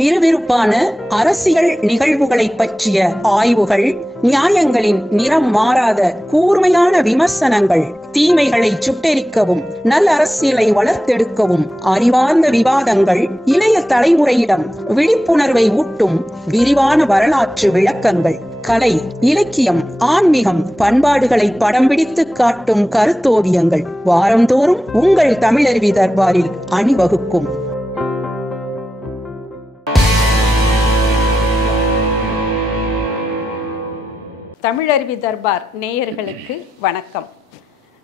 விறுவிறுப்பான அரசியல் நிகழ்வுகளை பற்றிய ஆய்வுகள், நியாயங்களின் நிறம் மாறாத கூர்மையான விமர்சனங்கள், தீமைகளை சுட்டெரிக்கவும் நல்ல அரசியலை வளர்த்தெடுக்கவும் அறிவார்ந்த விவாதங்கள், இளைய தலைமுறையிடம் விழிப்புணர்வை ஊட்டும் விரிவான வரலாற்று விளக்கங்கள், கலை, இலக்கியம், ஆன்மீகம், பண்பாடுகளை படம் பிடித்து காட்டும் கருத்தோவியங்கள் வாரந்தோறும் உங்கள் தமிழருவி தர்பாரில் அணிவகுக்கும். தமிழருவி தர்பார் நேயர்களுக்கு வணக்கம்.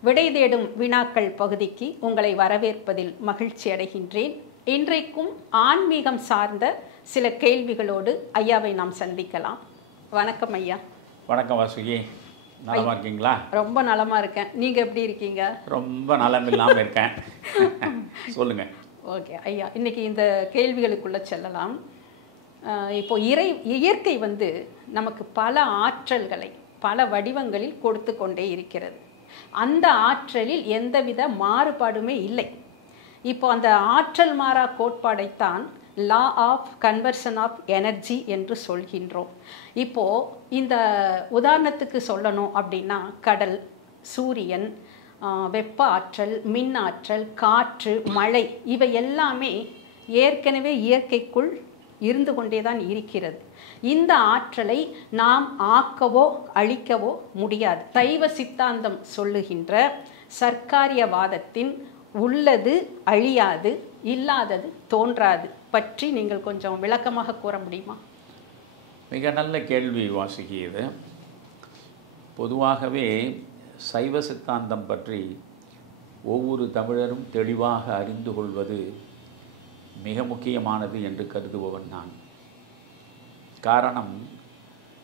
விடை தேடும் வினாக்கள் பகுதிக்கு உங்களை வரவேற்பதில் மகிழ்ச்சி அடைகின்றேன். இன்றைக்கும் ஆன்மீகம் சார்ந்த சில கேள்விகளோடு ஐயாவை நாம் சந்திக்கலாம். வணக்கம் ஐயா. வணக்கம் வாசுகி, நலமா இருக்கீங்களா? ரொம்ப நலமா இருக்கேன். நீங்க எப்படி இருக்கீங்க? ரொம்ப நலம் இல்லாமல் இருக்கேன். சொல்லுங்க. ஓகே ஐயா, இன்னைக்கு இந்த கேள்விகளுக்குள்ள செல்லலாம். இப்போ இயற்கை நமக்கு பல ஆற்றல்களை பல வடிவங்களில் கொடுத்து கொண்டே இருக்கிறது. அந்த ஆற்றலில் எந்தவித மாறுபாடுமே இல்லை. இப்போ அந்த ஆற்றல் மாறா கோட்பாடைத்தான் law of conversion of energy என்று சொல்கின்றோம். இப்போ இந்த உதாரணத்துக்கு சொல்லணும் அப்படின்னா, கடல், சூரியன், வெப்ப ஆற்றல், மின் ஆற்றல், காற்று, மழை, இவை எல்லாமே ஏற்கனவே இயற்கைக்குள் இருந்து கொண்டேதான் இருக்கிறது. இந்த ஆற்றலை நாம் ஆக்கவோ அழிக்கவோ முடியாது. சைவ சித்தாந்தம் சொல்லுகின்ற சர்க்காரியவாதத்தின் உள்ளது அழியாது, இல்லாதது தோன்றாது பற்றி நீங்கள் கொஞ்சம் விளக்கமாக கூற முடியுமா? மிக நல்ல கேள்வி வாசுகி. இது பொதுவாகவே சைவ சித்தாந்தம் பற்றி ஒவ்வொரு தமிழரும் தெளிவாக அறிந்து கொள்வது மிக முக்கியமானது என்று கருதுபவன் நான். காரணம்,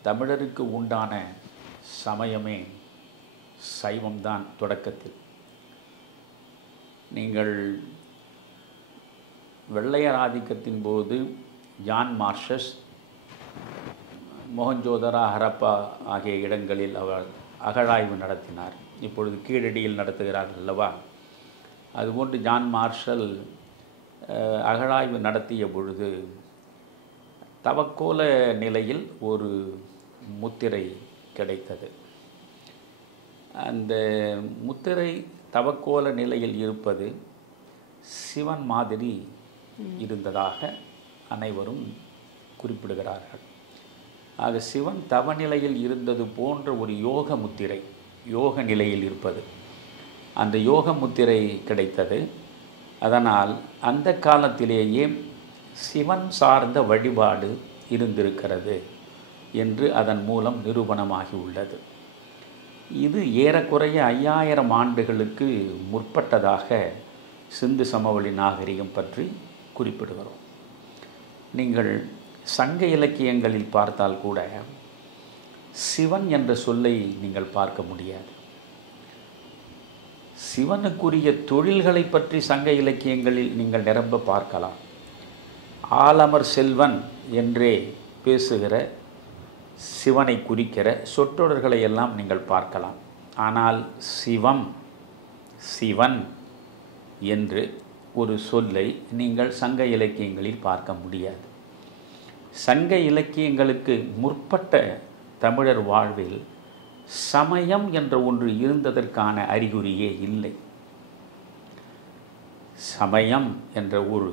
தமிழருக்கு உண்டான சமயமே சைவம்தான் தொடக்கத்தில். நீங்கள் வெள்ளையர் ஆதிக்கத்தின் போது ஜான் மார்ஷஸ் மொஹஞ்சோதரா, ஹரப்பா ஆகிய இடங்களில் அவர் அகழாய்வு நடத்தினார். இப்பொழுது கீழடியில் நடத்துகிறார் அல்லவா? அதுபோன்று ஜான் மார்ஷல் அகழாய்வு நடத்திய பொழுது தவக்கோல நிலையில் ஒரு முத்திரை கிடைத்தது. அந்த முத்திரை தவக்கோல நிலையில் இருப்பது சிவன் மாதிரி இருந்ததாக அனைவரும் குறிப்பிடுகிறார்கள். ஆக சிவன் தவநிலையில் இருந்தது போன்ற ஒரு யோக முத்திரை, யோக நிலையில் இருப்பது, அந்த யோக முத்திரை கிடைத்தது. அதனால் அந்த காலத்திலேயே சிவன் சார்ந்த வழிபாடு இருந்திருக்கிறது என்று அதன் மூலம் நிரூபணமாகி உள்ளது. இது ஏறக்குறைய 5000 ஆண்டுகளுக்கு முற்பட்டதாக சிந்து சமவெளி நாகரிகம் பற்றி குறிப்பிடுகிறோம். நீங்கள் சங்க இலக்கியங்களில் பார்த்தால் கூட சிவன் என்ற சொல்லை நீங்கள் பார்க்க முடியாது. சிவனுக்குரிய தொழில்களை பற்றி சங்க இலக்கியங்களில் நீங்கள் நிரம்ப பார்க்கலாம். ஆலமர் செல்வன் என்றே பேசுகிற சிவனை குறிக்கிற சொற்றொடர்களை எல்லாம் நீங்கள் பார்க்கலாம். ஆனால் சிவன் என்று ஒரு சொல்லை நீங்கள் சங்க இலக்கியங்களில் பார்க்க முடியாது. சங்க இலக்கியங்களுக்கு முற்பட்ட தமிழர் வாழ்வில் சமயம் என்ற ஒன்று இருந்ததற்கான அறிகுறியே இல்லை. சமயம் என்ற ஒரு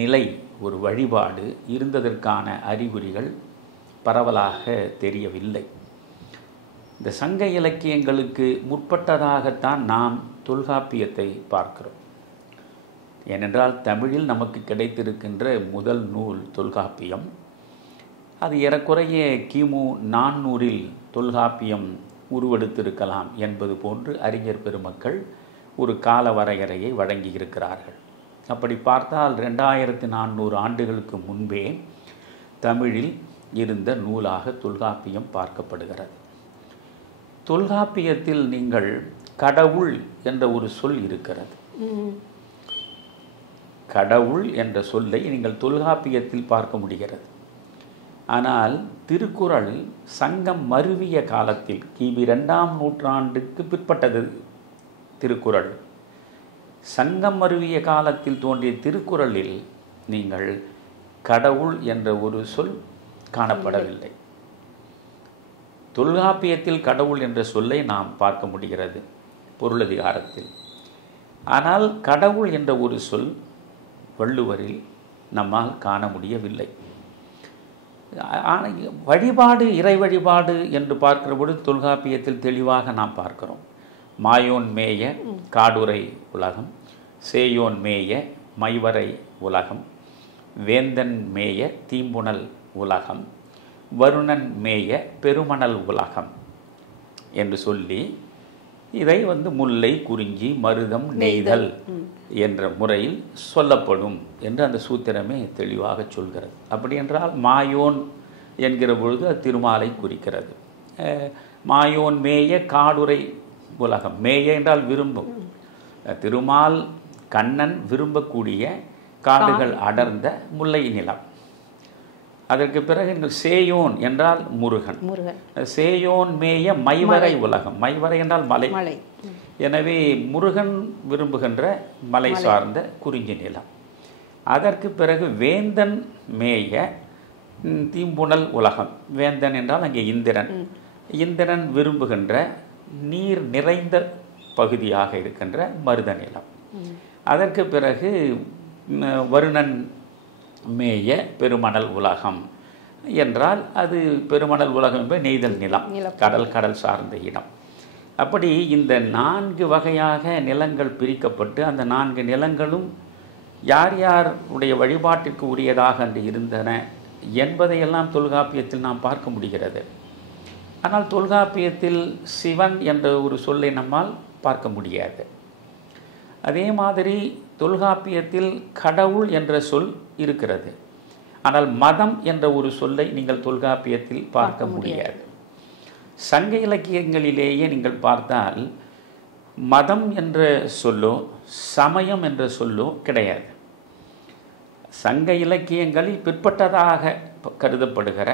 நிலை, ஒரு வழிபாடு இருந்ததற்கான அறிகுறிகள் பரவலாக தெரியவில்லை. இந்த சங்க இலக்கியங்களுக்கு முற்பட்டதாகத்தான் நாம் தொல்காப்பியத்தை பார்க்கிறோம். ஏனென்றால் தமிழில் நமக்கு கிடைத்திருக்கின்ற முதல் நூல் தொல்காப்பியம். அது ஏறக்குறைய கிமு 400 தொல்காப்பியம் உருவெடுத்திருக்கலாம் என்பது போன்று அறிஞர் பெருமக்கள் ஒரு கால வரையறையை வழங்கியிருக்கிறார்கள். அப்படி பார்த்தால் 2400 ஆண்டுகளுக்கு முன்பே தமிழில் இருந்த நூலாக தொல்காப்பியம் பார்க்கப்படுகிறது. தொல்காப்பியத்தில் நீங்கள் கடவுள் என்ற ஒரு சொல் இருக்கிறது. கடவுள் என்ற சொல்லை நீங்கள் தொல்காப்பியத்தில் பார்க்க முடிகிறது. ஆனால் திருக்குறள் சங்கம் மருவிய காலத்தில் கிபி 2ஆம் நூற்றாண்டுக்கு பிற்பட்டது திருக்குறள். சங்கம் மருவிய காலத்தில் தோன்றிய திருக்குறளில் நீங்கள் கடவுள் என்ற ஒரு சொல் காணப்படவில்லை. தொல்காப்பியத்தில் கடவுள் என்ற சொல்லை நாம் பார்க்க முடிகிறது பொருளதிகாரத்தில். ஆனால் கடவுள் என்ற ஒரு சொல் வள்ளுவரில் நம்மால் காண முடியவில்லை. வழிபாடு, இறை வழிபாடு என்று பார்க்கிற பொழுது தொல்காப்பியத்தில் தெளிவாக நாம் பார்க்கிறோம். மாயோன் மேய காடுரை உலகம், சேயோன் மேய மைவரை உலகம், வேந்தன் மேய தீம்புணல் உலகம், வருணன் மேய பெருமணல் உலகம் என்று சொல்லி இதை முல்லை, குறிஞ்சி, மருதம், நெய்தல் என்ற முறையில் சொல்லப்படும் என்று அந்த சூத்திரமே தெளிவாக சொல்கிறது. அப்படி என்றால் மாயோன் என்கிற பொழுது அது திருமாலை குறிக்கிறது. மாயோன் மேய காடுரை உலகம், மேய என்றால் விரும்பும், திருமால் கண்ணன் விரும்பக்கூடிய காடுகள் அடர்ந்த முல்லை நிலம். அதற்கு பிறகு சேயோன் என்றால் முருகன், சேயோன் மேய மைவரை உலகம், மைவரை என்றால் மலை. எனவே முருகன் விரும்புகின்ற மலை சார்ந்த குறிஞ்சி நிலம். அதற்கு பிறகு வேந்தன் மேய தீம்புணல் உலகம், வேந்தன் என்றால் அங்கே இந்திரன், இந்திரன் விரும்புகின்ற நீர் நிறைந்த பகுதியாக இருக்கின்ற மருத நிலம். அதற்கு பிறகு வருணன் மேய பெருமணல் உலகம் என்றால் அது பெருமணல் உலகம் என்பது நெய்தல் நிலம், கடல் சார்ந்த இடம். அப்படி இந்த 4 வகையாக நிலங்கள் பிரிக்கப்பட்டு அந்த 4 நிலங்களும் யார் யாருடைய வழிபாட்டிற்கு உரியதாக அன்று இருந்தன என்பதையெல்லாம் தொல்காப்பியத்தில் நாம் பார்க்க முடிகிறது. ஆனால் தொல்காப்பியத்தில் சிவன் என்ற ஒரு சொல்லை நம்மால் பார்க்க முடியாது. அதே மாதிரி தொல்காப்பியத்தில் கடவுள் என்ற சொல் இருக்கிறது. ஆனால் மதம் என்ற ஒரு சொல்லை நீங்கள் தொல்காப்பியத்தில் பார்க்க முடியாது. சங்க இலக்கியங்களிலேயே நீங்கள் பார்த்தால் மதம் என்ற சொல்லோ சமயம் என்ற சொல்லோ கிடையாது. சங்க இலக்கியங்களில் பிற்பட்டதாக கருதப்படுகிற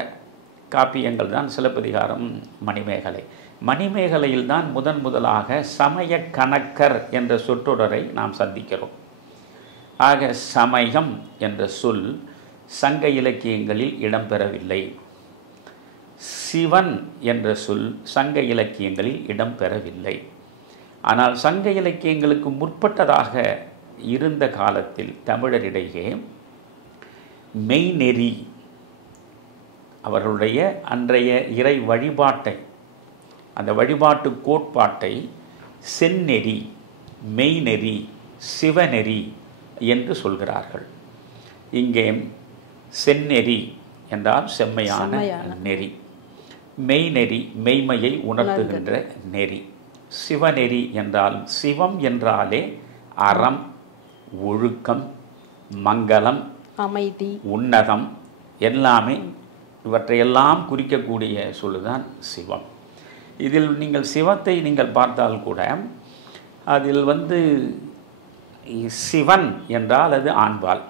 காப்பியங்கள் தான் சிலப்பதிகாரம், மணிமேகலை. மணிமேகலையில் தான் முதலாக சமய கணக்கர் என்ற சொற்றொடரை நாம் சந்திக்கிறோம். ஆக சமயம் என்ற சொல் சங்க இலக்கியங்களில் இடம்பெறவில்லை. சிவன் என்ற சொல் சங்க இலக்கியங்களில் இடம்பெறவில்லை. ஆனால் சங்க இலக்கியங்களுக்கு முற்பட்டதாக இருந்த காலத்தில் தமிழரிடையே மெய்நெறி, அவர்களுடைய அன்றைய இறை வழிபாட்டை, அந்த வழிபாட்டு கோட்பாட்டை செந்நெறி, மெய்நெறி, சிவநெறி என்று சொல்கிறார்கள். இங்கே செந்நெறி என்றால் செம்மையான நெறி, மெய்நெறி மெய்மையை உணர்த்துகின்ற நெறி, சிவநெறி என்றால் சிவம் என்றாலே அறம், ஒழுக்கம், மங்களம், அமைதி, உன்னதம் எல்லாமே, இவற்றையெல்லாம் குறிக்கக்கூடிய சொல்லுதான் சிவம். இதில் நீங்கள் சிவத்தை நீங்கள் பார்த்தால் கூட அதில் சிவன் என்றால் அது ஆண்பால்,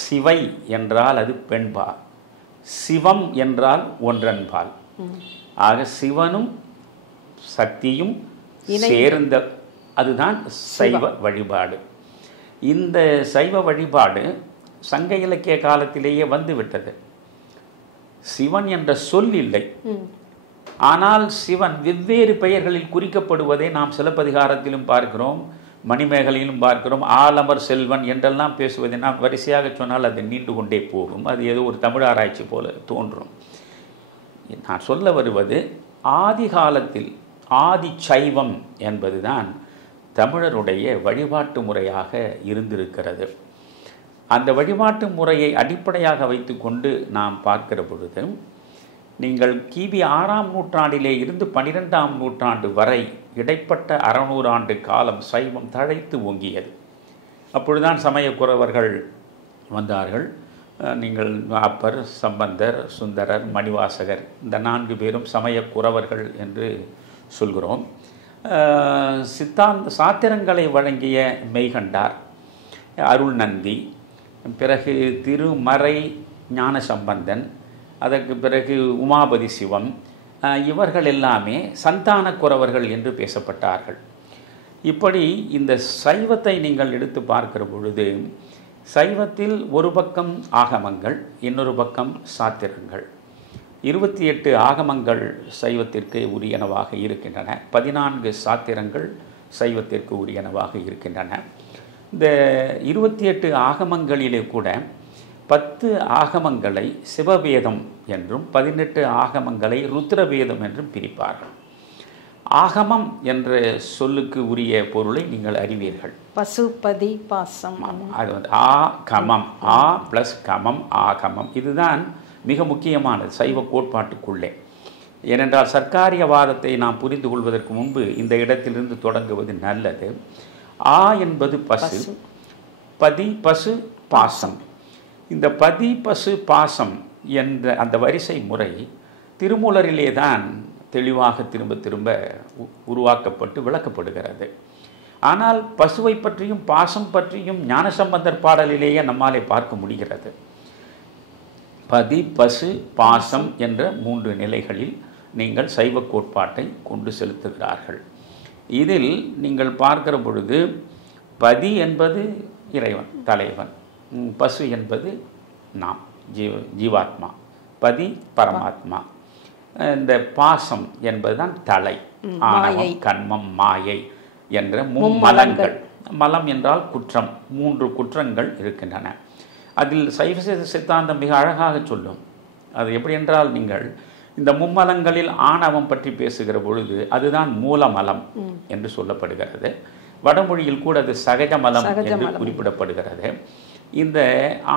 சிவை என்றால் அது பெண்பால், சிவம் என்றால் ஒன்றன்பால். ஆக சிவனும் சக்தியும் சேர்ந்த அதுதான் சைவ வழிபாடு. இந்த சைவ வழிபாடு சங்க இலக்கிய காலத்திலேயே வந்துவிட்டது. சிவன் என்ற சொல் இல்லை. ஆனால் சிவன் வெவ்வேறு பெயர்களில் குறிக்கப்படுவதை நாம் சிலப்பதிகாரத்திலும் பார்க்கிறோம், மணிமேகலையிலும் பார்க்கிறோம். ஆலமர் செல்வன் என்றெல்லாம் பேசுவதை நாம் வரிசையாக சொன்னால் அது நீண்டு கொண்டே போகும். அது ஏதோ ஒரு தமிழ் ஆராய்ச்சி போல தோன்றும். நான் சொல்ல வருவது ஆதி காலத்தில் ஆதி சைவம் என்பதுதான் தமிழருடைய வழிபாட்டு முறையாக இருந்திருக்கிறது. அந்த வழிபாட்டு முறையை அடிப்படையாக வைத்துக்கொண்டு நாம் பார்க்கிற பொழுது நீங்கள் கிபி 6ஆம் நூற்றாண்டிலே இருந்து 12ஆம் நூற்றாண்டு வரை இடைப்பட்ட 600 ஆண்டு காலம் சைவம் தழைத்து ஓங்கியது. அப்பொழுதுதான் சமயக்குறவர்கள் வந்தார்கள். நீங்கள் அப்பர், சம்பந்தர், சுந்தரர், மணிவாசகர் இந்த 4 பேரும் சமயக்குறவர்கள் என்று சொல்கிறோம். சாத்திரங்களை வழங்கிய மெய்கண்டார், அருள் நந்தி, பிறகு திருமறை ஞான சம்பந்தன், அதற்கு பிறகு உமாபதி சிவம், இவர்கள் எல்லாமே சந்தான குறவர்கள் என்று பேசப்பட்டார்கள். இப்படி இந்த சைவத்தை நீங்கள் எடுத்து பார்க்கிற பொழுது சைவத்தில் ஒரு பக்கம் ஆகமங்கள், இன்னொரு பக்கம் சாத்திரங்கள். 28 ஆகமங்கள் சைவத்திற்கு உரியனவாக இருக்கின்றன. 14 சாத்திரங்கள் சைவத்திற்கு உரியனவாக இருக்கின்றன. இந்த 28 ஆகமங்களிலே கூட 10 ஆகமங்களை சிவவேதம் என்றும் 18 ஆகமங்களை ருத்ரவேதம் என்றும் பிரிப்பார்கள். ஆகமம் என்ற சொல்லுக்கு உரிய பொருளை நீங்கள் அறிவீர்கள். பசுபதி பாசம். அது வந்து ஆகமம், ஆ ப்ளஸ் கமம், ஆகமம். இதுதான் மிக முக்கியமானது சைவ கோட்பாட்டுக்குள்ளே. ஏனென்றால் சர்க்காரியவாதத்தை நாம் புரிந்து கொள்வதற்கு முன்பு இந்த இடத்திலிருந்து தொடங்குவது நல்லது. ஆ என்பது பசு, பதி பசு பாசம். இந்த பதி பசு பாசம் என்ற அந்த வரிசை முறை திருமூலரிலே தான் தெளிவாக திரும்ப திரும்ப உருவாக்கப்பட்டு விளக்கப்படுகிறது. ஆனால் பசுவை பற்றியும் பாசம் பற்றியும் ஞானசம்பந்தர் பாடலிலேயே நம்மாலே பார்க்க முடிகிறது. பதி பசு பாசம் என்ற 3 நிலைகளில் நீங்கள் சைவ கோட்பாட்டை கொண்டு செலுத்துகிறார்கள். இதில் நீங்கள் பார்க்கிற பொழுது பதி என்பது இறைவன், தலைவன். பசு என்பது நாம், ஜீவாத்மா. பதி பரமாத்மா. இந்த பாசம் என்பதுதான் தலை, ஆணவம், கண்மம், மாயை என்ற மும்மலங்கள். மலம் என்றால் குற்றம். 3 குற்றங்கள் இருக்கின்றன. அதில் சைவ சித்தாந்தம் மிக அழகாக சொல்லும். அது எப்படி என்றால், நீங்கள் இந்த மும்மலங்களில் ஆணவம் பற்றி பேசுகிற பொழுது அதுதான் மூலமலம் என்று சொல்லப்படுகிறது. வடமொழியில் கூட அது சகஜமலம் என்று குறிப்பிடப்படுகிறது. இந்த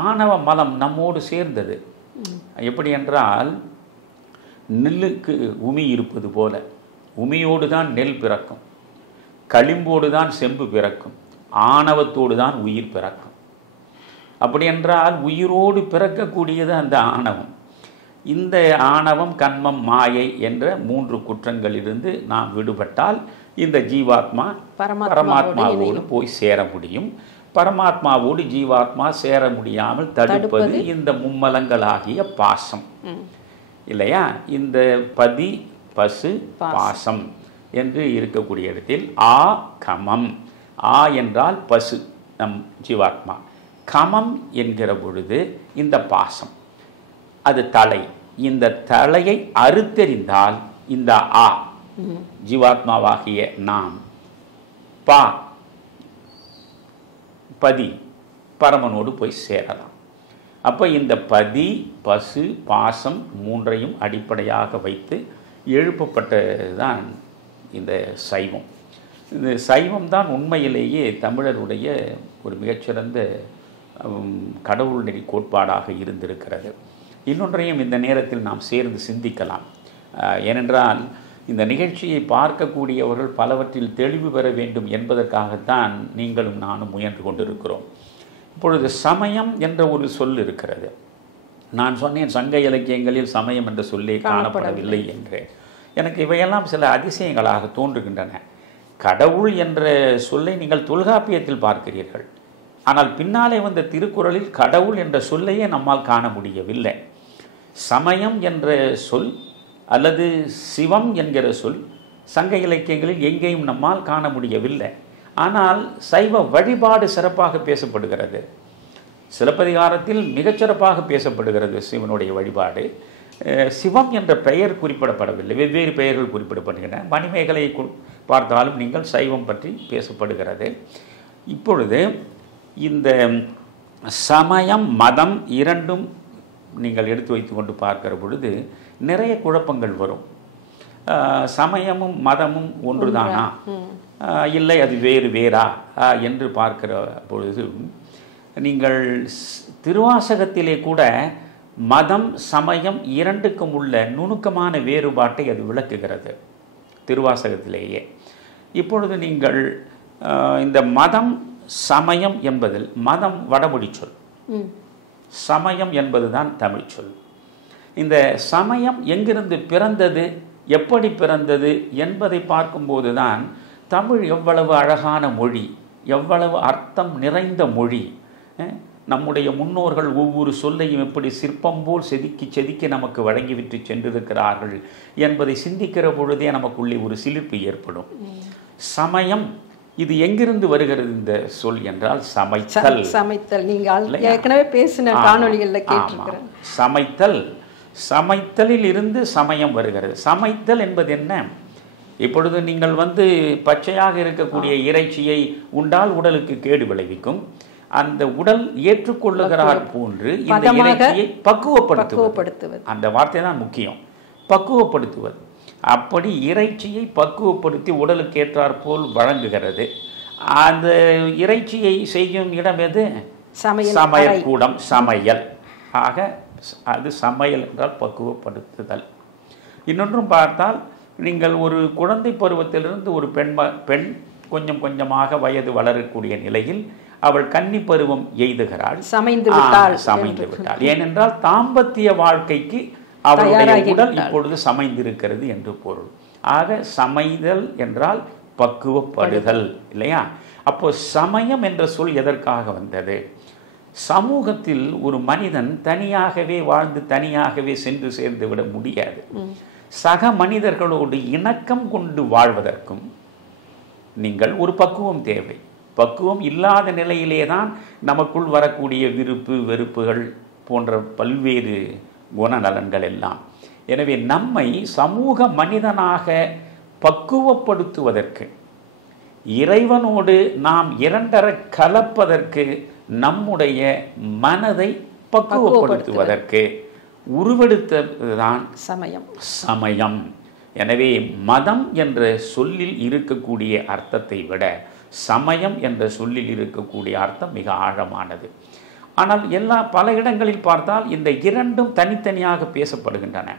ஆணவ மலம் நம்மோடு சேர்ந்தது. எப்படி என்றால், நெல்லுக்கு உமி இருப்பது போல உமியோடு தான் நெல் பிறக்கும், களிம்போடு தான் செம்பு பிறக்கும், ஆணவத்தோடு தான் உயிர் பிறக்கும். அப்படி என்றால் உயிரோடு பிறக்கக்கூடியது அந்த ஆணவம். இந்த ஆணவம், கண்மம், மாயை என்ற 3 குற்றங்களிலிருந்து நாம் விடுபட்டால் இந்த ஜீவாத்மா பரமாத்மாவோடு போய் சேர முடியும். பரமாத்மாவோடு ஜீவாத்மா சேர முடியாமல் தடுப்பது இந்த மும்மலங்களாகிய பாசம், இல்லையா? இந்த பதி பசு பாசம் என்று இருக்கக்கூடிய இடத்தில் ஆ கமம். ஆ என்றால் பசு, நம் ஜீவாத்மா. கமம் என்கிற பொழுது இந்த பாசம், அது தலை. இந்த தலையை அறுத்தெறிந்தால் இந்த ஆ, ஜீவாத்மாவாகிய நாம், பா பதி பரமனோடு போய் சேரலாம். அப்போ இந்த பதி பசு பாசம் 3ஐயும் அடிப்படையாக வைத்து எழுப்பப்பட்டதுதான் இந்த சைவம். இந்த சைவம் தான் உண்மையிலேயே தமிழருடைய ஒரு மிகச்சிறந்த கடவுள் நெறி கோட்பாடாக இருந்திருக்கிறது. இன்னொன்றையும் இந்த நேரத்தில் நாம் சேர்ந்து சிந்திக்கலாம். ஏனென்றால் இந்த நிகழ்ச்சியை பார்க்கக்கூடியவர்கள் பலவற்றில் தெளிவு பெற வேண்டும் என்பதற்காகத்தான் நீங்களும் நானும் முயன்று கொண்டிருக்கிறோம். இப்பொழுது சமயம் என்ற ஒரு சொல் இருக்கிறது. நான் சொன்னேன் சங்க இலக்கியங்களில் சமயம் என்ற சொல்லே காணப்படவில்லை என்று. எனக்கு இவையெல்லாம் சில அதிசயங்களாக தோன்றுகின்றன. கடவுள் என்ற சொல்லை நீங்கள் தொல்காப்பியத்தில் பார்க்கிறீர்கள். ஆனால் பின்னாலே வந்த திருக்குறளில் கடவுள் என்ற சொல்லையே நம்மால் காண முடியவில்லை. சமயம் என்ற சொல் அல்லது சிவம் என்கிற சொல் சங்க இலக்கியங்களில் எங்கேயும் நம்மால் காண முடியவில்லை. ஆனால் சைவ வழிபாடு சிறப்பாக பேசப்படுகிறது. சிலப்பதிகாரத்தில் மிகச்சிறப்பாக பேசப்படுகிறது சிவனுடைய வழிபாடு. சிவம் என்ற பெயர் குறிப்பிடப்படவில்லை, வெவ்வேறு பெயர்கள் குறிப்பிடப்படுகின்றன. மணிமேகலை பார்த்தாலும் நீங்கள் சைவம் பற்றி பேசப்படுகிறது. இப்பொழுது இந்த சமயம் மதம் இரண்டும் நீங்கள் எடுத்து வைத்து கொண்டு பார்க்கிற பொழுது நிறைய குழப்பங்கள் வரும். சமயமும் மதமும் ஒன்றுதானா, இல்லை அது வேறு வேறா என்று பார்க்கிற பொழுது நீங்கள் திருவாசகத்திலே கூட மதம் சமயம் இரண்டுக்கும் உள்ள நுணுக்கமான வேறுபாட்டை அது விளக்குகிறது திருவாசகத்திலேயே. இப்பொழுது நீங்கள் இந்த மதம் சமயம் என்பதில் மதம் வடமொழி சொல், சமயம் என்பதுதான் தமிழ் சொல். இந்த சமயம் எங்கிருந்து பிறந்தது, எப்படி பிறந்தது என்பதை பார்க்கும்போது தான் தமிழ் எவ்வளவு அழகான மொழி, எவ்வளவு அர்த்தம் நிறைந்த மொழி. நம்முடைய முன்னோர்கள் ஒவ்வொரு சொல்லையும் எப்படி சிற்பம் போல் செதுக்கி செதுக்கி நமக்கு வழங்கிவிட்டு சென்றிருக்கிறார்கள் என்பதை சிந்திக்கிற பொழுதே நமக்குள்ளே ஒரு சிலிர்ப்பு ஏற்படும். சமயம் இது எங்கிருந்து வருகிறது இந்த சொல் என்றால் சமைத்தல். சமைத்தல் நீங்கள் ஏற்கனவே பேசின காணொளிகளில் கேட்டிருக்கிறேன். சமைத்தல், சமைத்தலில் இருந்து சமயம் வருகிறது. சமைத்தல் என்பது என்ன? இப்பொழுது நீங்கள் பச்சையாக இருக்கக்கூடிய இறைச்சியை உண்டால் உடலுக்கு கேடு விளைவிக்கும். அந்த உடல் ஏற்றுக்கொள்ளுகிறார் போன்று இந்த இறைச்சியை பக்குவப்படுத்துவது. அந்த வார்த்தை தான் முக்கியம், பக்குவப்படுத்துவது. அப்படி இறைச்சியை பக்குவப்படுத்தி உடலுக்கு ஏற்றாற் போல் வழங்குகிறது. அந்த இறைச்சியை செய்யும் இடம் எது? சமையல் கூடம், சமையல். ஆக அது சமையல் என்றால் பக்குவப்படுத்துதல். இன்னொன்றும் பார்த்தால், நீங்கள் ஒரு குழந்தை பருவத்திலிருந்து ஒரு பெண் கொஞ்சம் கொஞ்சமாக வயது வளரக்கூடிய நிலையில் அவள் கன்னி பருவம் எய்துகிறாள், சமைந்து விட்டாள். ஏனென்றால் தாம்பத்திய வாழ்க்கைக்கு அவளுடைய உடல் இப்பொழுது சமைந்திருக்கிறது என்று பொருள். ஆக சமைதல் என்றால் பக்குவப்படுதல் இல்லையா? அப்போ சமயம் என்ற சொல் எதற்காக வந்தது? சமூகத்தில் ஒரு மனிதன் தனியாகவே வாழ்ந்து தனியாகவே சென்று சேர்ந்து விட முடியாது. சக மனிதர்களோடு இணக்கம் கொண்டு வாழ்வதற்கும் நீங்கள் ஒரு பக்குவம் தேவை. பக்குவம் இல்லாத நிலையிலே தான் நமக்குள் வரக்கூடிய விருப்பு வெறுப்புகள் போன்ற பல்வேறு குணநலன்கள் எல்லாம். எனவே நம்மை சமூக மனிதனாக பக்குவப்படுத்துவதற்கு, இறைவனோடு நாம் இரண்டர கலப்பதற்கு, நம்முடைய மனதை பக்குவப்படுத்துவதற்கு உருவெடுத்ததுதான் சமயம். எனவே மதம் என்ற சொல்லில் இருக்கக்கூடிய அர்த்தத்தை விட சமயம் என்ற சொல்லில் இருக்கக்கூடிய அர்த்தம் மிக ஆழமானது. ஆனால் பல இடங்களில் பார்த்தால் இந்த இரண்டும் தனித்தனியாக பேசப்படுகின்றன.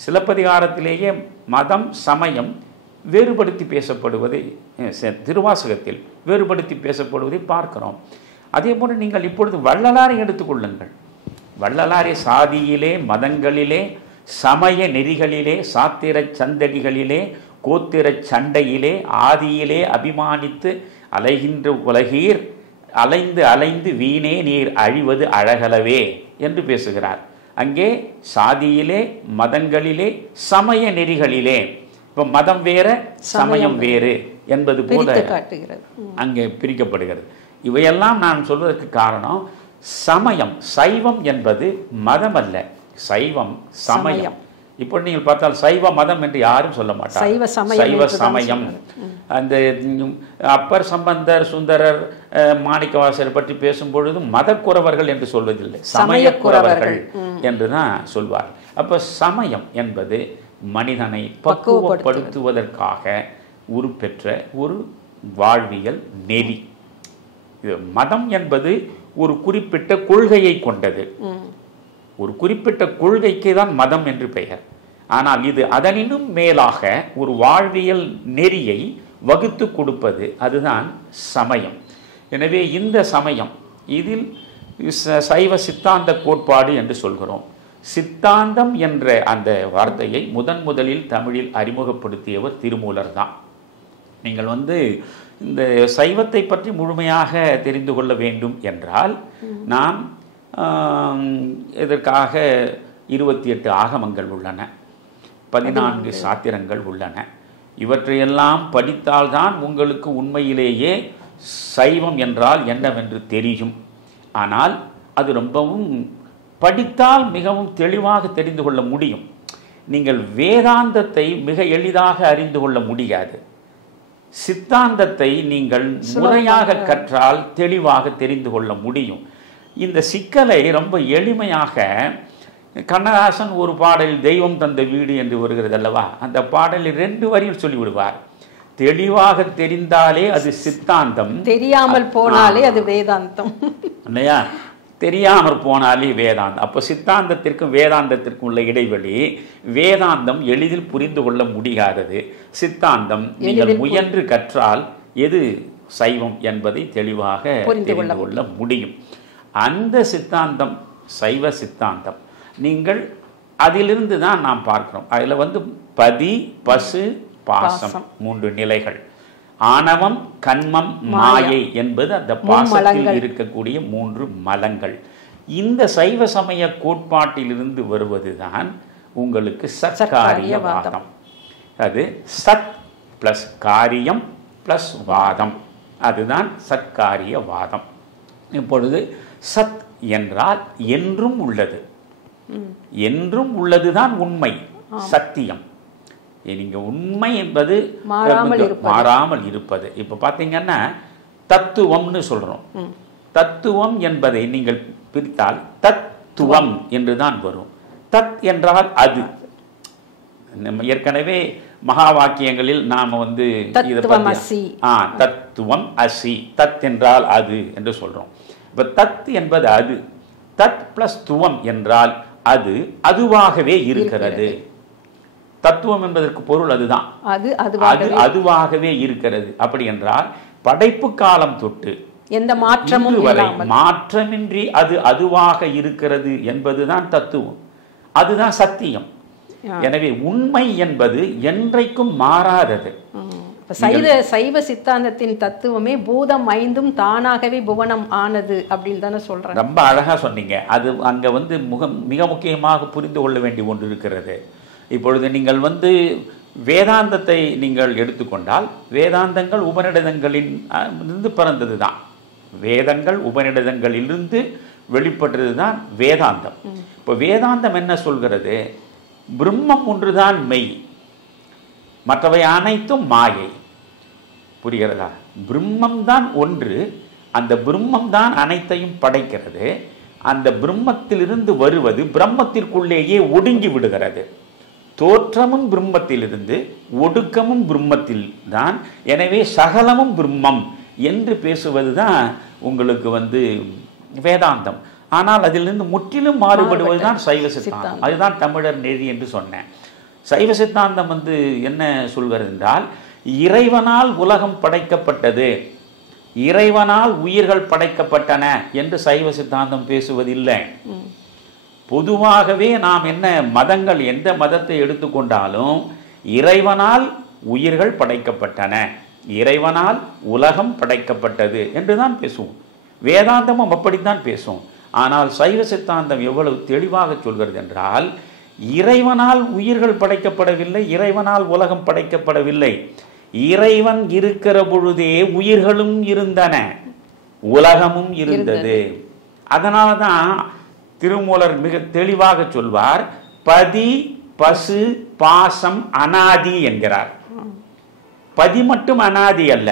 சிலப்பதிகாரத்திலேயே மதம் சமயம் வேறுபடுத்தி பேசப்படுவதை, திருவாசகத்தில் வேறுபடுத்தி பேசப்படுவதை பார்க்கிறோம். அதே போல நீங்கள் இப்பொழுது வள்ளலாரை எடுத்துக்கொள்ளுங்கள். வள்ளலாரை சாதியிலே, மதங்களிலே, சமய நெறிகளிலே, சாத்திர சந்தடிகளிலே, கோத்திர சண்டையிலே, ஆதியிலே அபிமானித்து அலைகின்ற உலகீர் அலைந்து அலைந்து வீணே நீர் அழிவது அழகலவே என்று பேசுகிறார். அங்கே சாதியிலே, மதங்களிலே, சமய நெறிகளிலே, இப்போ மதம் வேற சமயம் வேறு என்பது போல அங்கே பிரிக்கப்படுகிறது. இவையெல்லாம் நான் சொல்வதற்கு காரணம், சமயம் சைவம் என்பது மதம் அல்ல, சைவம் சமயம். இப்போ நீங்கள் பார்த்தால் சைவ மதம் என்று யாரும் சொல்ல மாட்டார், சைவ சமயம். அந்த அப்பர், சம்பந்தர், சுந்தரர், மாணிக்கவாசர் பற்றி பேசும் பொழுது மதக்குறவர்கள் என்று சொல்வதில்லை, சமயக்குறவர்கள் என்றுதான் சொல்வார். அப்ப சமயம் என்பது மனிதனை பக்குவப்படுத்துவதற்காக உருப்பெற்ற ஒரு வாழ்வியல் நெறி. மதம் என்பது ஒரு குறிப்பிட்ட கொள்கையை கொண்டது. ஒரு குறிப்பிட்ட கொள்கைக்கு தான் மதம் என்று பெயர். ஆனால் இது அதனினும் மேலாக ஒரு வாழ்வியல் நெறியை வகுத்து கொடுப்பது, அதுதான் சமயம். எனவே இந்த சமயம், இதில் சைவ சித்தாந்த கோட்பாடு என்று சொல்கிறோம். சித்தாந்தம் என்ற அந்த வார்த்தையை முதலில் தமிழில் அறிமுகப்படுத்தியவர் திருமூலர் தான். நீங்கள் இந்த சைவத்தை பற்றி முழுமையாக தெரிந்து கொள்ள வேண்டும் என்றால் நாம் இதற்காக 28 ஆகமங்கள் உள்ளன, 14 சாத்திரங்கள் உள்ளன. இவற்றையெல்லாம் படித்தால்தான் உங்களுக்கு உண்மையிலேயே சைவம் என்றால் என்னவென்று தெரியும். ஆனால் அது ரொம்பவும் படித்தால் மிகவும் தெளிவாக தெரிந்து கொள்ள முடியும். நீங்கள் வேதாந்தத்தை மிக எளிதாக அறிந்து கொள்ள முடியாது. சித்தாந்தத்தை நீங்கள் முறையாக கற்றால் தெளிவாக தெரிந்து கொள்ள முடியும். இந்த சிக்கலை ரொம்ப எளிமையாக கண்ணதாசன் ஒரு பாடலில் தெய்வம் தந்த வீடு என்று வருகிறது அல்லவா, அந்த பாடலில் 2 வரியில் சொல்லிவிடுவார். தெளிவாக தெரிந்தாலே அது சித்தாந்தம், தெரியாமல் போனாலே அது வேதாந்தம் இல்லையா? தெரியாமல் போனாலே வேதாந்தம். அப்போ சித்தாந்தத்திற்கும் வேதாந்தத்திற்கும் உள்ள இடைவெளி, வேதாந்தம் எளிதில் புரிந்து கொள்ள முடியாதது, சித்தாந்தம் நீங்கள் முயன்று கற்றால் எது சைவம் என்பதை தெளிவாக தெரிந்து கொள்ள முடியும். அந்த சித்தாந்தம் சைவ சித்தாந்தம். நீங்கள் அதிலிருந்து தான் நாம் பார்க்கிறோம். அதில் பதி, பசு, பாசம் 3 நிலைகள். ஆணவம், கண்மம், மாயை என்பது அந்த பாசத்தில் இருக்கக்கூடிய 3 மலங்கள். இந்த சைவ சமய கோட்பாட்டிலிருந்து வருவதுதான் உங்களுக்கு சத்காரியவாதம். அது சத் பிளஸ் காரியம் ப்ளஸ் வாதம், அதுதான் சத்காரிய வாதம். இப்பொழுது சத் என்றால் என்றும் உள்ளது, என்றும் உள்ளதுதான் உண்மை, சத்தியம். நீங்க உண்மை என்பது மாறாமல் இருப்பது. இப்ப பாத்தீங்கன்னா தத்துவம்னு சொல்றோம். தத்துவம் என்பதை நீங்கள் பிரித்தால் தத்துவம் என்றுதான் வரும். தத் என்றால் அது. நம்ம ஏற்கனவே மகா வாக்கியங்களில் நாம தத்துவம் அசி, தத் என்றால் அது என்று சொல்றோம். இப்ப தத் என்பது அது, தத் பிளஸ் துவம் என்றால் அது அதுவாகவே இருக்கிறது. தத்துவம் என்பதற்கு பொருள் அதுதான், அது அதுவாகவே இருக்கிறது. அப்படி என்றால் படைப்பு காலம் தொட்டு எந்த மாற்றமும் வரை மாற்றமின்றி அது அதுவாக இருக்கிறது என்பதுதான் தத்துவம், அதுதான் சத்தியம். எனவே உண்மை என்பது என்றைக்கும் மாறாதது. சைவ சித்தாந்தத்தின் தத்துவமே பூதம் ஐந்தும் தானாகவே புவனம் ஆனது அப்படின்னு தானே சொல்றேன். ரொம்ப அழகா சொன்னீங்க. அது அங்க மிக முக்கியமாக புரிந்து கொள்ள வேண்டிய ஒன்று இருக்கிறது. இப்பொழுது நீங்கள் வேதாந்தத்தை நீங்கள் எடுத்துக்கொண்டால் வேதாந்தங்கள் உபநிடதங்களின் இருந்து பிறந்தது தான். வேதங்கள் உபநிடதங்களிலிருந்து வெளிப்பட்டது தான் வேதாந்தம். இப்போ வேதாந்தம் என்ன சொல்கிறது? பிரம்மம் ஒன்றுதான் மெய், மற்றவை அனைத்தும் மாயை. புரிகிறதா? பிரம்மம் தான் ஒன்று, அந்த பிரம்மம் தான் அனைத்தையும் படைக்கிறது. அந்த பிரம்மத்திலிருந்து வருவது பிரம்மத்திற்குள்ளேயே ஒடுங்கி விடுகிறது. தோற்றமும் பிரம்மத்திலிருந்து, ஒடுக்கமும் பிரம்மத்தில் தான். எனவே சகலமும் பிரம்மம் என்று பேசுவது தான் உங்களுக்கு வேதாந்தம். ஆனால் அதிலிருந்து முற்றிலும் மாறுபடுவது தான் சைவ சித்தாந்தம். அதுதான் தமிழர் நெறி என்று சொன்னேன். சைவ சித்தாந்தம் என்ன சொல்கிறது என்றால், இறைவனால் உலகம் படைக்கப்பட்டது, இறைவனால் உயிர்கள் படைக்கப்பட்டன என்று சைவ சித்தாந்தம் பேசுவதில்லை. பொதுவாகவே நாம் மதங்கள் எந்த மதத்தை எடுத்துக்கொண்டாலும் இறைவனால் உயிர்கள் படைக்கப்பட்டன, இறைவனால் உலகம் படைக்கப்பட்டது என்றுதான் பேசுவோம். வேதாந்தமும் அப்படித்தான் பேசும். ஆனால் சைவ சித்தாந்தம் எவ்வளவு தெளிவாக சொல்கிறது என்றால், இறைவனால் உயிர்கள் படைக்கப்படவில்லை, இறைவனால் உலகம் படைக்கப்படவில்லை. இறைவன் இருக்கிற பொழுதே உயிர்களும் இருந்தன, உலகமும் இருந்தது. அதனால தான் திருமூலர் மிக தெளிவாக சொல்வார், பதி பசு பாசம் அனாதி என்கிறார். பதி மட்டும் அனாதி அல்ல,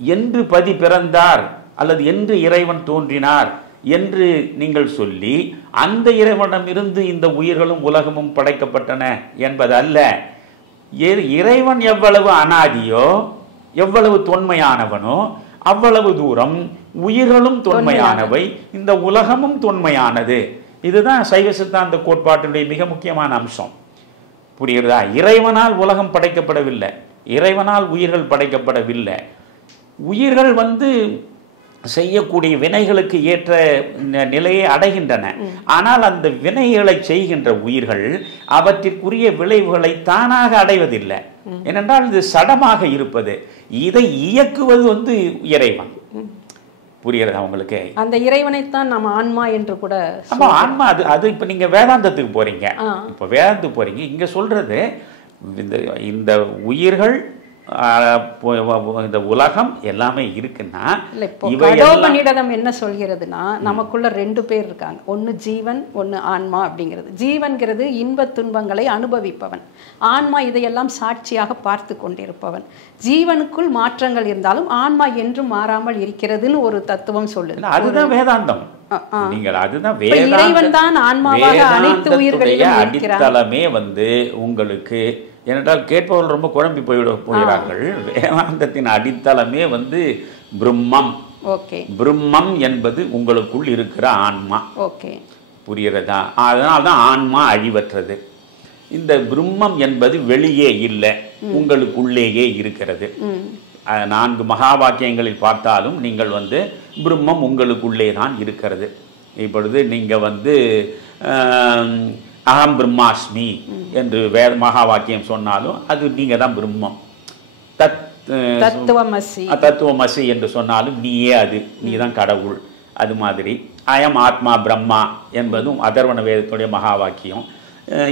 என்று பதி பிறந்தார் அல்லது என்று இறைவன் தோன்றினார் என்று நீங்கள் சொல்லி அந்த இறைவனிடமிருந்து இந்த உயிர்களும் உலகமும் படைக்கப்பட்டன என்பது அல்ல. இறைவன் எவ்வளவு அனாதியோ, எவ்வளவு தொன்மையானவனோ அவ்வளவு தூரம் உயிர்களும் தொன்மையானவை, இந்த உலகமும் தொன்மையானது. இதுதான் சைவ சித்தாந்த கோட்பாட்டினுடைய மிக முக்கியமான அம்சம். புரிகிறதா? இறைவனால் உலகம் படைக்கப்படவில்லை, இறைவனால் உயிர்கள் படைக்கப்படவில்லை. உயிர்கள் செய்யக்கூடிய வினைகளுக்கு ஏற்ற நிலையை அடைகின்றன. ஆனால் அந்த வினைகளை செய்கின்ற உயிர்கள் அவற்றிற்குரிய விளைவுகளை தானாக அடைவதில்லை. ஏனென்றால் இது சடமாக இருப்பது, இதை இயக்குவது இறைவன். புரியுறதா உங்களுக்கு? அந்த இறைவனைத்தான் நம்ம ஆன்மா என்று கூட. ஆன்மா அது இப்ப நீங்க வேதாந்தத்துக்கு போறீங்க, இப்ப வேதாந்தத்துக்கு போறீங்க, இங்க சொல்றது இந்த உயிர்கள், இந்த உலகம் எல்லாமே இருக்குன்னா, கடோபநிடதம் என்ன சொல்கிறதுனா, நமக்குள்ள ரெண்டு பேர் இருக்காங்க, ஒன்னு ஜீவன், ஒன்னு ஆன்மா அப்படிங்கிறது. ஜீவன்கிறது இன்ப துன்பங்களை அனுபவிப்பவன், ஆன்மா இதையெல்லாம் சாட்சியாக பார்த்து கொண்டிருப்பவன். ஜீவனுக்குள் மாற்றங்கள் இருந்தாலும் ஆன்மா என்றும் மாறாமல் இருக்கிறதுன்னு ஒரு தத்துவம் சொல்லுது. அதுதான் வேதாந்தம். நீங்கள் அதுதான் இறைவன் தான் ஆன்மாவாக அனைத்து உயிர்களையும் அடித்தளமே உங்களுக்கு. ஏனென்றால் கேட்பவர்கள் ரொம்ப குழம்பி போகிறார்கள். வேதாந்தத்தின் அடித்தளமே பிரம்மம். பிரம்மம் என்பது உங்களுக்குள் இருக்கிற ஆன்மா. புரிகிறதா? அதனால்தான் ஆன்மா அழிவற்றது. இந்த பிரம்மம் என்பது வெளியே இல்லை, உங்களுக்குள்ளேயே இருக்கிறது. 4 மகா வாக்கியங்களில் பார்த்தாலும் நீங்கள் பிரம்மம் உங்களுக்குள்ளே தான் இருக்கிறது. இப்பொழுது நீங்க அகம் பிரம்மாஸ்மி என்று வேத மகா வாக்கியம் சொன்னாலும் அது நீங்க தான் பிரம்மம். தத்துவமசி என்று சொன்னாலும் நீயே அது, நீ தான் கடவுள். அது மாதிரி அயம் ஆத்மா பிரம்மா என்பதும் அதர்வண வேதத்துடைய மகா வாக்கியம்.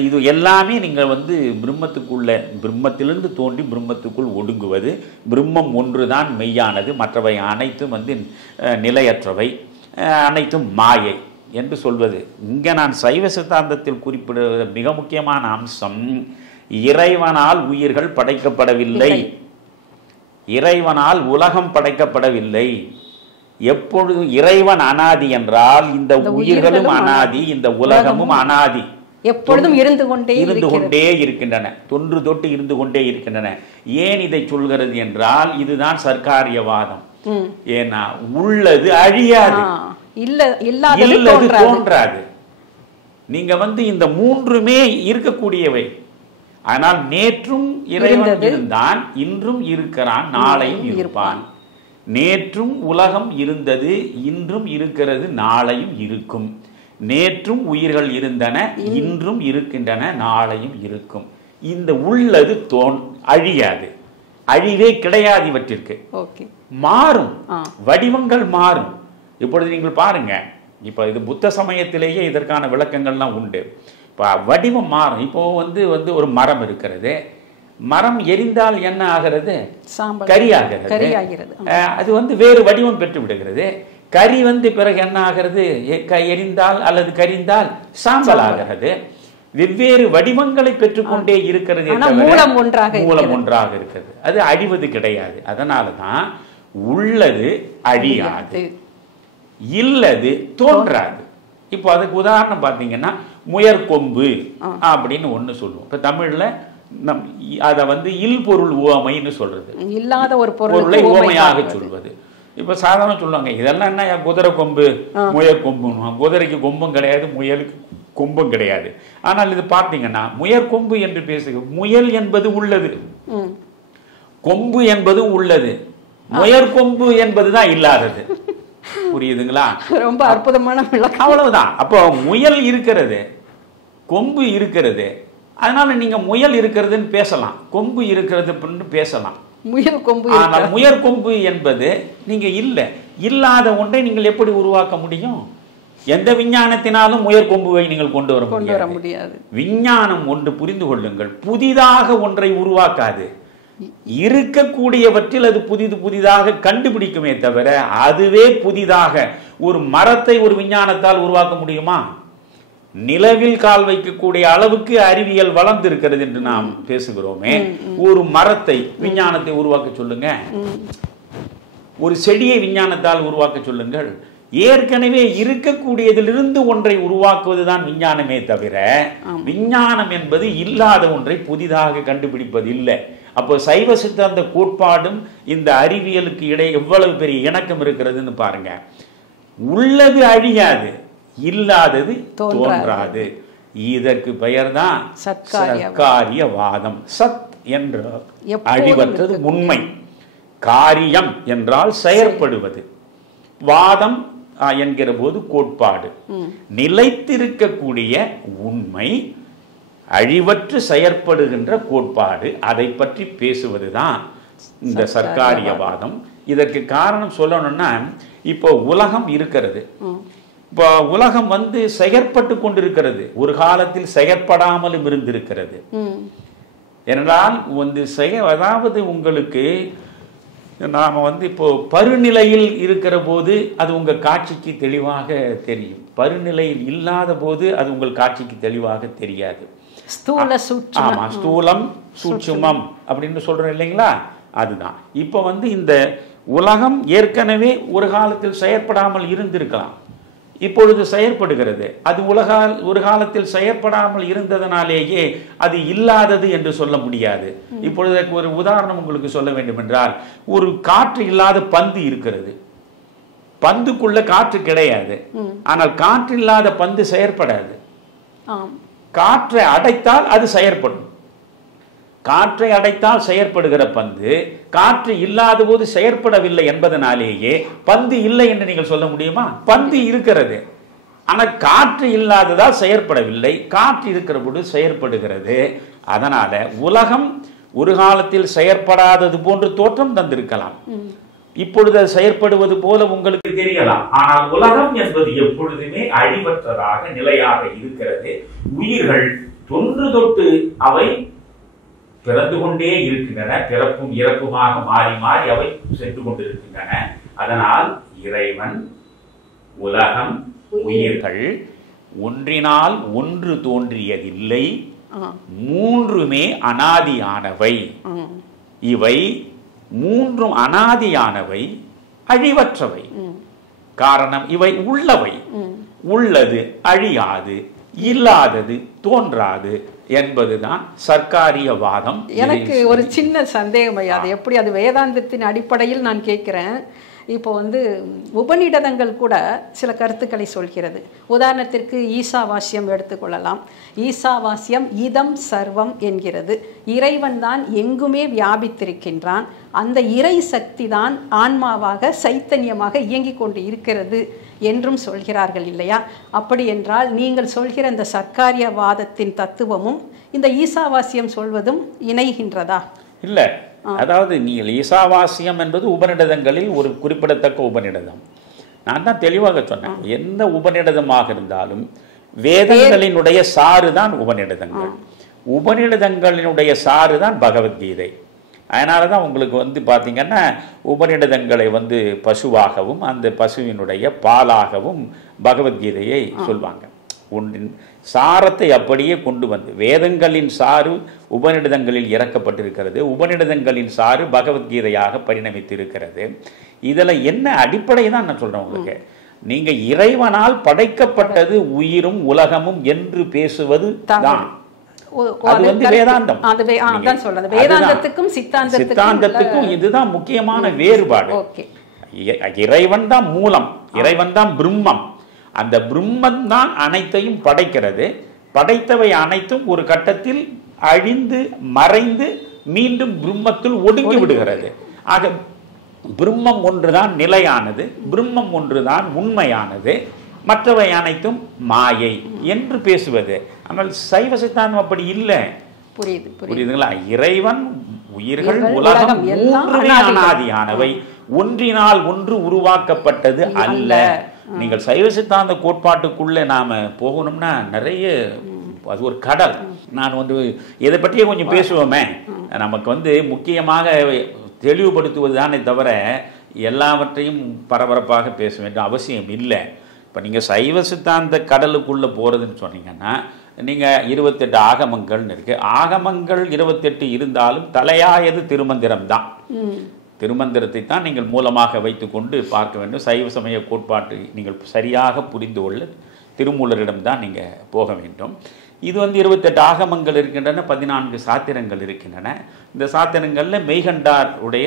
இது எல்லாமே நீங்கள் வந்து பிரம்மத்துக்குள்ள, பிரம்மத்திலிருந்து தோன்றி பிரம்மத்துக்குள் ஒடுங்குவது. பிரம்மம் ஒன்று தான் மெய்யானது, மற்றவை அனைத்தும் வந்து நிலையற்றவை, அனைத்தும் மாயை என்று சொல்வது. இங்கே நான் சைவ சித்தாந்தத்தில் குறிப்பிடுகிற மிக முக்கியமான அம்சம், இறைவனால் உயிர்கள் படைக்கப்படவில்லை, இறைவனால் உலகம் படைக்கப்படவில்லை. எப்பொழுது இறைவன் அனாதி என்றால் இந்த உயிர்களும் அனாதி, இந்த உலகமும் அனாதி, எப்பொழுதும் இருந்து கொண்டே இருக்கின்றன, தொன்று தொட்டு இருந்து கொண்டே இருக்கின்றன. ஏன் இதை சொல்கிறது என்றால் இதுதான் சர்க்காரியவாதம். ஏன்னா உள்ளது அழியாது, இல்லது தோன்றாது. நீங்க வந்து இந்த மூன்றுமே இருக்கக்கூடியவை. ஆனால் நேற்றும் இறைவன் இருந்தான், இன்றும் இருக்கிறான், நாளையும் இருப்பான். நேற்றும் உலகம் இருந்தது, இன்றும் இருக்கிறது, நாளையும் இருக்கும். நேற்றும் உயிர்கள் இருந்தன, இன்றும் இருக்கின்றன, நாளையும் இருக்கும். இந்த உள்ளது அழியாது, அழிவே கிடையாது. இவற்றிற்கு மாறும், வடிவங்கள் மாறும். இப்பொழுது நீங்கள் பாருங்க, இப்போ இது புத்த சமயத்திலேயே இதற்கான விளக்கங்கள்லாம் உண்டு. இப்போ வடிவம் மாறும். இப்போ வந்து ஒரு மரம் இருக்கிறது, மரம் எரிந்தால் என்ன ஆகிறது? கரியாகிறது. அது வந்து வேறு வடிவம் பெற்று விடுகிறது. கரி வந்து பிறகு என்ன ஆகிறது? எரிந்தால் அல்லது கரிந்தால் சாம்பல் ஆகிறது. வெவ்வேறு வடிவங்களை பெற்றுக்கொண்டே இருக்கிறது, மூலம் ஒன்றாக இருக்கிறது. அது அழிவது கிடையாது. அதனாலதான் உள்ளது அழியாது, இல்லது தோன்றாது. இப்போ அதுக்கு உதாரணம் பார்த்தீங்கன்னா முயற்கொம்பு அப்படின்னு ஒண்ணு சொல்லுவோம். இப்ப தமிழ்ல அதை வந்து இல் பொருள் உவமைன்னு சொல்றது, இல்லாத ஒரு பொருளை உவமையாக சொல்வது. இப்ப சாதாரண சொல்லுவாங்க, இதெல்லாம் என்ன குதிரை கொம்பு முயற் கொம்புன்னு. குதிரைக்கு கொம்பும் கிடையாது, முயலுக்கு கொம்பும் கிடையாது. ஆனால் இது பார்த்தீங்கன்னா முயற்கொம்பு என்று பேசுக, முயல் என்பது உள்ளது, கொம்பு என்பது உள்ளது, முயற்கொம்பு என்பதுதான் இல்லாதது. புரியுதுங்களா? ரொம்ப அற்புதமான விளக்கம். அவ்வளவுதான். அப்போ முயல் இருக்கிறது, கொம்பு இருக்கிறது, அதனால நீங்க முயல் இருக்கிறதுன்னு பேசலாம், கொம்பு இருக்கிறது பேசலாம். முயற் கொம்பு என்பது நீங்க இல்லாத ஒன்றை நீங்கள் எப்படி உருவாக்க முடியும்? எந்த விஞ்ஞானத்தினாலும் முயற் கொம்புவை நீங்கள் கொண்டு வர முடியாது. விஞ்ஞானம் ஒன்று புரிந்து கொள்ளுங்கள், புதிதாக ஒன்றை உருவாக்காது, இருக்கக்கூடியவற்றில் அது புதிதாக கண்டுபிடிக்குமே தவிர அதுவே புதிதாக ஒரு மரத்தை ஒரு விஞ்ஞானத்தால் உருவாக்க முடியுமா? நிலவில் கால் வைக்கக்கூடிய அளவுக்கு அறிவியல் வளர்ந்து இருக்கிறது என்று நாம் பேசுகிறோமே, ஒரு மரத்தை விஞ்ஞானத்தை உருவாக்க சொல்லுங்க, ஒரு செடியை விஞ்ஞானத்தால் உருவாக்க சொல்லுங்கள். ஏற்கனவே இருக்கக்கூடியதிலிருந்து ஒன்றை உருவாக்குவதுதான் விஞ்ஞானமே தவிர விஞ்ஞானம் என்பது இல்லாத ஒன்றை புதிதாக கண்டுபிடிப்பது இல்லை. அப்போ சைவ சித்தாந்த கோட்பாடும் இந்த அறிவியலுக்கு இடையே எவ்வளவு பெரிய இணக்கம் இருக்கிறதுன்னு பாருங்க. உள்ளது அழியாது, இல்லாதது தோன்றாது. இதற்கு பெயர் தான் சர்க்காரியவாதம். சத் என்ற அழிவற்றது உண்மை, காரியம் என்றால் செயற்படுவது, வாதம் என்கிற போது கோட்பாடு. நிலைத்திருக்கக்கூடிய உண்மை, அழிவற்று செயற்படுகின்ற கோட்பாடு, அதை பற்றி பேசுவதுதான் இந்த சர்க்காரியவாதம். இதற்கு காரணம் சொல்லணும்னா, இப்போ உலகம் இருக்கிறது, இப்போ உலகம் வந்து செயற்பட்டு கொண்டிருக்கிறது, ஒரு காலத்தில் செயற்படாமலும் இருந்திருக்கிறது. என்றால் வந்து அதாவது உங்களுக்கு நாம வந்து இப்போ பருநிலையில் இருக்கிற போது அது உங்க காட்சிக்கு தெளிவாக தெரியும், பருநிலையில் இல்லாத போது அது உங்கள் காட்சிக்கு தெளிவாக தெரியாது. ஆமா, ஸ்தூலம் சூட்சுமம் அப்படின்னு சொல்றோம் இல்லைங்களா, அதுதான். இப்போ வந்து இந்த உலகம் ஏற்கனவே ஒரு காலத்தில் செயற்படாமல் இருந்திருக்கலாம், இப்பொழுது செயற்படுகிறது. அது ஒரு காலத்தில் செயற்படாமல் இருந்ததனாலேயே அது இல்லாதது என்று சொல்ல முடியாது. இப்பொழுது ஒரு உதாரணம் உங்களுக்கு சொல்ல வேண்டும் என்றால், ஒரு காற்று இல்லாத பந்து இருக்கிறது, பந்துக்குள்ள காற்று கிடையாது, ஆனால் காற்று இல்லாத பந்து செயற்படாது. காற்றை அடைத்தால் அது செயற்படும். காற்றை அடைத்தால் செயற்படுகிற பந்து காற்று இல்லாத போது செயற்படவில்லை என்பதனாலேயே பந்து இல்லை என்று நீங்கள் சொல்ல முடியுமா? பந்து இருக்கிறது, ஆனால் காற்று இல்லாததால் செயற்படவில்லை, காற்று இருக்கிற போது செயற்படுகிறது. அதனால உலகம் ஒரு காலத்தில் செயற்படாதது போன்று தோற்றம் தந்திருக்கலாம், இப்பொழுது அது செயற்படுவது போல உங்களுக்கு தெரியலாம். ஆனால் உலகம் என்பது எப்பொழுதுமே அழிவற்றதாக நிலையாக இருக்கிறது. உயிர்கள் தொன்று தொட்டு அவை பிறந்து கொண்டே இருக்கின்றன. பிறப்பும் இறப்புமாக மாறி மாறி அவை சென்று கொண்டிருக்கின்றன. அதனால் இறைவன், உலகம், உயிர்கள் ஒன்றினால் ஒன்று தோன்றியதில்லை. மூன்றுமே அனாதியானவை. இவை மூன்றும் அனாதியானவை, அழிவற்றவை. காரணம், இவை உள்ளவை. உள்ளது அழியாது, இல்லாதது தோன்றாது என்பதுதான் சர்க்காரியவாதம். எனக்கு ஒரு சின்ன சந்தேகம் ஐயா, அது எப்படி, அது வேதாந்தத்தின் அடிப்படையில் நான் கேட்கிறேன். இப்போ உபநிடதங்கள் கூட சில கருத்துக்களை சொல்கிறது. உதாரணத்திற்கு ஈசாவாஸ்யம் எடுத்துக்கொள்ளலாம். ஈசாவாஸ்யம் இதம் சர்வம் என்கிறது. இறைவன் தான் எங்குமே வியாபித்திருக்கின்றான். அந்த இறை சக்தி தான் ஆன்மாவாக சைத்தன்யமாக இயங்கிக் கொண்டு இருக்கிறது என்றும் சொல்கிறார்கள் இல்லையா? அப்படி என்றால் நீங்கள் சொல்கிற இந்த சர்க்காரியவாதத்தின் தத்துவமும் இந்த ஈசாவாஸ்யம் சொல்வதும் இணைகின்றதா? இல்லை. அதாவது நீங்கள் ஈசாவாசியம் என்பது உபநிடதங்களில் ஒரு குறிப்பிடத்தக்க உபநிடதம். நான் தான் தெளிவாக சொன்னேன், எந்த உபநிடதமாக இருந்தாலும் வேதங்களினுடைய சாறு தான் உபநிடதங்கள். உபநிடதங்களினுடைய சாறு தான் பகவத்கீதை. அதனால தான் உங்களுக்கு பார்த்தீங்கன்னா உபநிடதங்களை பசுவாகவும் அந்த பசுவினுடைய பாலாகவும் பகவத்கீதையை சொல்வாங்க. ஒன்றின் சாரத்தை அப்படியே கொண்டு வேதங்களின் சாறு உபநிடதங்களில் இறக்கப்பட்டிருக்கிறது. உபநிடதங்களின் சாறு பகவத்கீதையாக பரிணமித்திருக்கிறது. இதில் என்ன அடிப்படை தான் நான் சொல்கிறேன் உங்களுக்கு. நீங்கள் இறைவனால் படைக்கப்பட்டது உயிரும் உலகமும் என்று பேசுவது தான் வேதாந்தம். சித்தாந்தத்துக்கும் இதுதான் முக்கியமான வேறுபாடு. இறைவன் தான் மூலம், இறைவன் தான் பிரம்மம். அந்த பிரம்மம் தான் அனைத்தையும் படைக்கிறது. படைத்தவை அனைத்தும் ஒரு கட்டத்தில் அழிந்து மறைந்து மீண்டும் பிரம்மத்தில் ஒடுங்கி விடுகிறது. ஆக பிரம்மம் ஒன்றுதான் நிலையானது, பிரம்மம் ஒன்றுதான் உண்மையானது, மற்றவை அனைத்தும் மாயை என்று பேசுவது. ஆனால் சைவ சித்தாந்தம் அப்படி இல்லை. புரியுதுங்களா? இறைவன், உயிர்கள், உலகம் மூன்றுமே அனாதியானவை, ஒன்றினால் ஒன்று உருவாக்கப்பட்டது அல்ல. நீங்கள் சைவ சித்தாந்த கோட்பாட்டுக்குள்ள நாம போகணும்னா நிறைய, அது ஒரு கடல். நான் இதை பற்றியே கொஞ்சம் பேசுவோமே. நமக்கு முக்கியமாக தெளிவுபடுத்துவது தானே தவிர எல்லாவற்றையும் பரபரப்பாக பேச வேண்டிய அவசியம் இல்லை. இப்போ நீங்கள் சைவ சித்தாந்த கடலுக்குள்ளே போகிறதுன்னு சொன்னீங்கன்னா, நீங்கள் 28 ஆகமங்கள்னு இருக்கு. ஆகமங்கள் 28 இருந்தாலும் தலையாயது திருமந்திரம் தான். திருமந்திரத்தை தான் நீங்கள் மூலமாக வைத்துக்கொண்டு பார்க்க வேண்டும். சைவ சமய கோட்பாட்டை நீங்கள் சரியாக புரிந்து கொள்ள திருமூலரிடம் தான் நீங்கள் போக வேண்டும். இது 28 ஆகமங்கள் இருக்கின்றன, 14 சாத்திரங்கள் இருக்கின்றன. இந்த சாத்திரங்களில் மெய்கண்டார் உடைய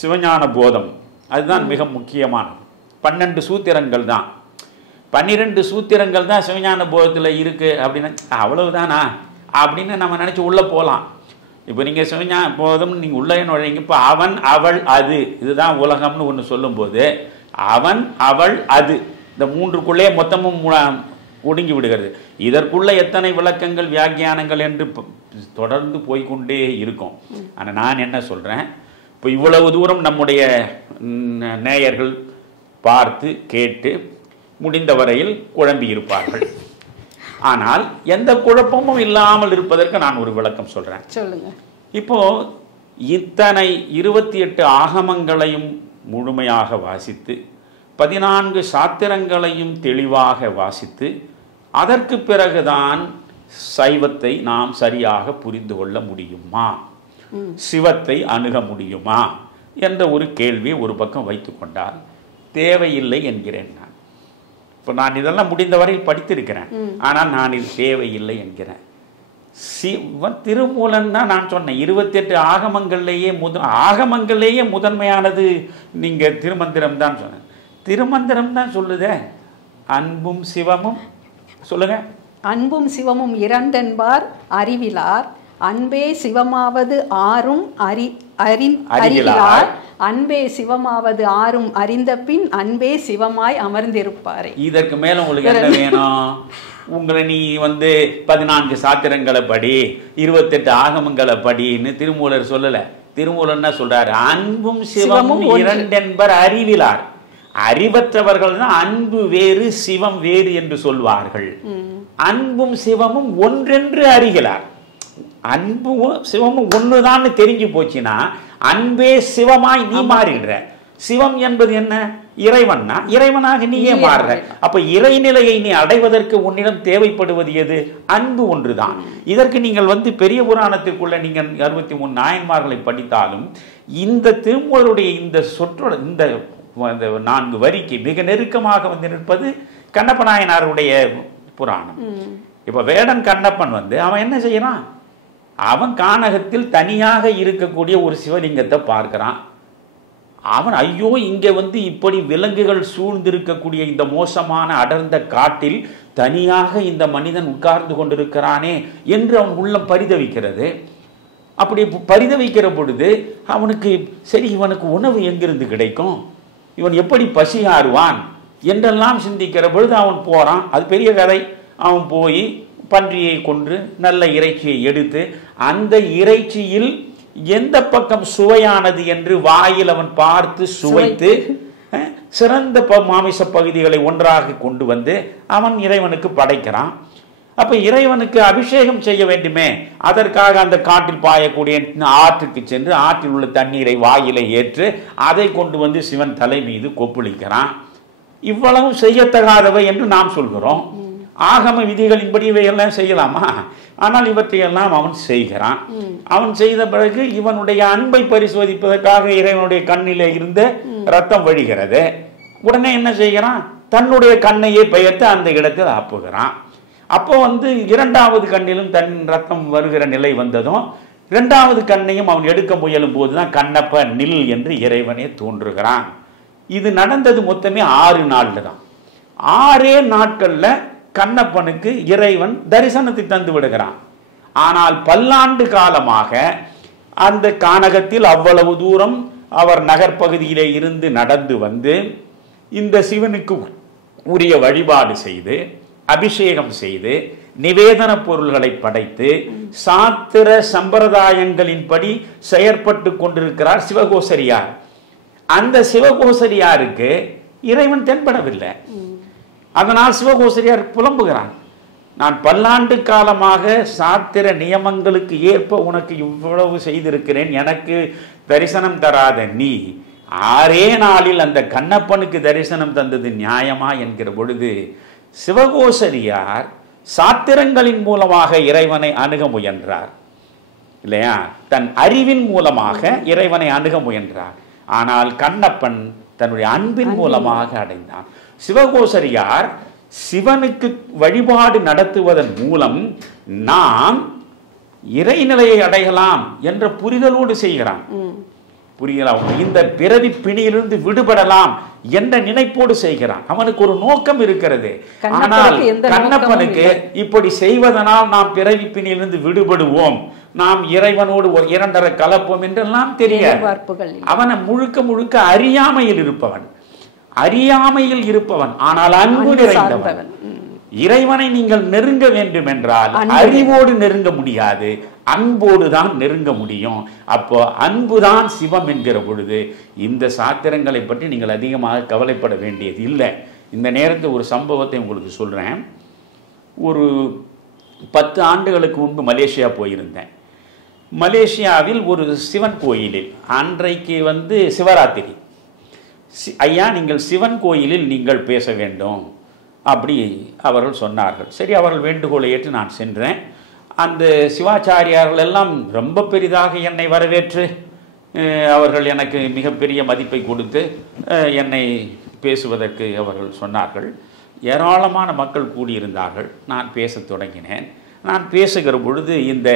சிவஞான போதம் அதுதான் மிக முக்கியமானது. 12 சூத்திரங்கள் தான், 12 சூத்திரங்கள் தான் சிவஞான போதத்தில் இருக்குது. அப்படின்னா அவ்வளவுதானா அப்படின்னு நம்ம நினச்சி உள்ளே போகலாம். இப்போ நீங்கள் சிவஞான போதம் நீங்கள் உள்ளே நுழைங்க. இப்போ அவன், அவள், அது, இதுதான் உலகம்னு ஒன்று சொல்லும்போது அவன், அவள், அது, இந்த மூன்றுக்குள்ளே மொத்தமும் ஒடுங்கி விடுகிறது. இதற்குள்ள எத்தனை விளக்கங்கள், வியாக்கியானங்கள் என்று தொடர்ந்து போய்கொண்டே இருக்கும். ஆனால் நான் என்ன சொல்கிறேன், இப்போ இவ்வளவு தூரம் நம்முடைய நேயர்கள் பார்த்து கேட்டு முடிந்த வரையில் குழம்பி இருப்பார்கள். ஆனால் எந்த குழப்பமும் இல்லாமல் இருப்பதற்கு நான் ஒரு விளக்கம் சொல்றேன். சொல்லுங்க. இப்போ இத்தனை 28 ஆகமங்களையும் முழுமையாக வாசித்து 14 சாத்திரங்களையும் தெளிவாக வாசித்து அதற்கு பிறகுதான் சைவத்தை நாம் சரியாக புரிந்து கொள்ள முடியுமா, சிவத்தை அணுக முடியுமா என்ற ஒரு கேள்வி ஒரு பக்கம் வைத்துக் கொண்டால் தேவையில்லை என்கிறேன் நான். இப்போ நான் இதெல்லாம் முடிந்தவரை படித்திருக்கிறேன், ஆனால் நான் இது தேவையில்லை என்கிறேன். திருமூலன் தான் நான் சொன்னேன். 28 ஆகமங்கள்லேயே முதன்மையானது நீங்கள் திருமந்திரம் தான் சொன்னேன். திருமந்திரம் தான் சொல்லுதே அன்பும் சிவமும். சொல்லுங்க. அன்பும் சிவமும் இரண்டென்பார் அறிவிலார், அன்பே சிவமாவது ஆறும் அறிகிறார், அன்பே சிவமாவது ஆறும் அறிந்த பின் அன்பே சிவமாய் அமர்ந்திருப்பாரே. இதற்கு மேல உங்களுக்கு என்ன வேணும்? உங்களை நீ 14 சாத்திரங்களை படி, 28 ஆகமங்களை படின்னு திருமூலர் சொல்லல. திருமூலர் என்ன சொல்றாரு? அன்பும் சிவமும் இரண்டென்பர் அறிவிலார். அறிவற்றவர்கள் தான் அன்பு வேறு சிவம் வேறு என்று சொல்வார்கள். அன்பும் சிவமும் ஒன்றென்று அறிகிறார். அன்பும் சிவமும் ஒண்ணுதான் தெரிஞ்சு போச்சுன்னா அன்பே சிவமாய் நீ மாறிடுற. சிவம் என்பது என்ன? இறைவன்னா இறைவனாக நீயே மாறுற. அப்ப இறைநிலையை நீ அடைவதற்கு உன்னிடம் தேவைப்படுவது எது? அன்பு ஒன்றுதான். இதற்கு நீங்கள் பெரிய புராணத்திற்குள்ள நீங்கள் 63 நாயன்மார்களை படித்தாலும் இந்த திருமூலருடைய இந்த சொற்றொட இந்த 4 வரிக்கு மிக நெருக்கமாக நிற்பது கண்ணப்ப நாயனாருடைய புராணம். இப்ப வேடன் கண்ணப்பன் அவன் என்ன செய்யறான்? அவன் கானகத்தில் தனியாக இருக்கக்கூடிய ஒரு சிவலிங்கத்தை பார்க்கிறான். அவன் ஐயோ, இங்கே இப்படி விலங்குகள் சூழ்ந்திருக்கக்கூடிய இந்த மோசமான அடர்ந்த காட்டில் தனியாக இந்த மனிதன் உட்கார்ந்து கொண்டிருக்கிறானே என்று அவன் உள்ளம் பரிதவிக்கிறது. அப்படி பரிதவிக்கிற பொழுது அவனுக்கு சரி, இவனுக்கு உணவு எங்கிருந்து கிடைக்கும், இவன் எப்படி பசி ஆறுவான் என்றெல்லாம் சிந்திக்கிற பொழுது அவன் போறான். அது பெரிய கதை. அவன் போய் பன்றியை கொன்று நல்ல இறைச்சியை எடுத்து அந்த இறைச்சியில் எந்த பக்கம் சுவையானது என்று வாயில் அவன் பார்த்து சுவைத்து சிறந்த மாமிச பகுதிகளை ஒன்றாக கொண்டு அவன் இறைவனுக்கு படைக்கிறான். அப்ப இறைவனுக்கு அபிஷேகம் செய்ய வேண்டுமே, அதற்காக அந்த காட்டில் பாயக்கூடிய ஆற்றுக்கு சென்று ஆற்றில் உள்ள தண்ணீரை வாயிலை ஏற்று அதை கொண்டு சிவன் தலை மீது கொப்பளிக்கிறான். இவ்வளவு செய்யத்தகாதவை என்று நாம் சொல்கிறோம். ஆகம விதிகளின்படி இவையெல்லாம் செய்யலாமா? ஆனால் இவற்றையெல்லாம் அவன் செய்கிறான். அவன் செய்த பிறகு இவனுடைய அன்பை பரிசோதிப்பதற்காக இறைவனுடைய கண்ணிலே இருந்த ரத்தம் வழிகிறது. உடனே என்ன செய்கிறான்? தன்னுடைய கண்ணையே பெயர்த்து அந்த இடத்தில் ஆப்புகிறான். அப்போ இரண்டாவது கண்ணிலும் தன் ரத்தம் வருகிற நிலை வந்ததும் இரண்டாவது கண்ணையும் அவன் எடுக்க முயலும் போதுதான் கண்ணப்ப நில் என்று இறைவனே தோன்றுகிறான். இது நடந்தது மொத்தமே 6 நாள்ல தான். 6 நாட்கள்ல கண்ணப்பனுக்கு இறைவன் தரிசனத்தை தந்து விடுகிறான். ஆனால் பல்லாண்டு காலமாக அந்த கானகத்தில் அவ்வளவு தூரம் அவர் நகர்பகுதியிலே இருந்து நடந்து இந்த சிவனுக்கு உரிய வழிபாடு செய்து அபிஷேகம் செய்து நிவேதன பொருள்களை படைத்து சாத்திர சம்பிரதாயங்களின்படி செயற்பட்டு கொண்டிருக்கிறார் சிவகோசரியார். அந்த சிவகோசரியாருக்கு இறைவன் தென்படவில்லை. அதனால் சிவகோசரியார் புலம்புகிறான். நான் பல்லாண்டு காலமாக சாத்திர நியமங்களுக்கு ஏற்ப உனக்கு இவ்வளவு செய்திருக்கிறேன், எனக்கு தரிசனம் தராத நீ 6 நாளில் அந்த கண்ணப்பனுக்கு தரிசனம் தந்தது நியாயமா என்கிற பொழுது சிவகோசரியார் சாத்திரங்களின் மூலமாக இறைவனை அணுக முயன்றார் இல்லையா? தன் அறிவின் மூலமாக இறைவனை அணுக முயன்றார். ஆனால் கண்ணப்பன் தன்னுடைய அன்பின் மூலமாக அடைந்தான். சிவகோசரியார் சிவனுக்கு வழிபாடு நடத்துவதன் மூலம் நாம் இறைநிலையை அடையலாம் என்ற புரிதலோடு செய்கிறான். புரியலாம். இந்த பிறவி பிணியிலிருந்து விடுபடலாம் என்ற நினைப்போடு செய்கிறான். அவனுக்கு ஒரு நோக்கம் இருக்கிறது. ஆனால் கண்ணப்பனுக்கு இப்படி செய்வதனால் நாம் பிறவி பிணியிலிருந்து விடுபடுவோம், நாம் இறைவனோடு ஒரு 2.5 கலப்போம் என்றெல்லாம் தெரியாது. அவனை முழுக்க முழுக்க அறியாமையில் இருப்பவன், ஆனால் அன்பு நிறைந்தவன். இறைவனை நீங்கள் நெருங்க வேண்டும் என்றால் அறிவோடு நெருங்க முடியாது, அன்போடு தான் நெருங்க முடியும். அப்போ அன்புதான் சிவம் என்கிற பொழுது இந்த சாத்திரங்களை பற்றி நீங்கள் அதிகமாக கவலைப்பட வேண்டியது இல்லை. இந்த நேரத்தில் ஒரு சம்பவத்தை உங்களுக்கு சொல்றேன். ஒரு 10 ஆண்டுகளுக்கு முன்பு மலேசியா போயிருந்தேன். மலேசியாவில் ஒரு சிவன் கோயிலில் அன்றைக்கு சிவராத்திரி. ஐயா, நீங்கள் சிவன் கோயிலில் நீங்கள் பேச வேண்டும் அப்படி அவர்கள் சொன்னார்கள். சரி, அவர்கள் வேண்டுகோளை ஏற்று நான் சென்றேன். அந்த சிவாச்சாரியார்கள் எல்லாம் ரொம்ப பெரிதாக என்னை வரவேற்று அவர்கள் எனக்கு மிகப்பெரிய மதிப்பை கொடுத்து என்னை பேசுவதற்கு அவர்கள் சொன்னார்கள். ஏராளமான மக்கள் கூடியிருந்தார்கள். நான் பேசத் தொடங்கினேன். நான் பேசுகிற பொழுது இந்த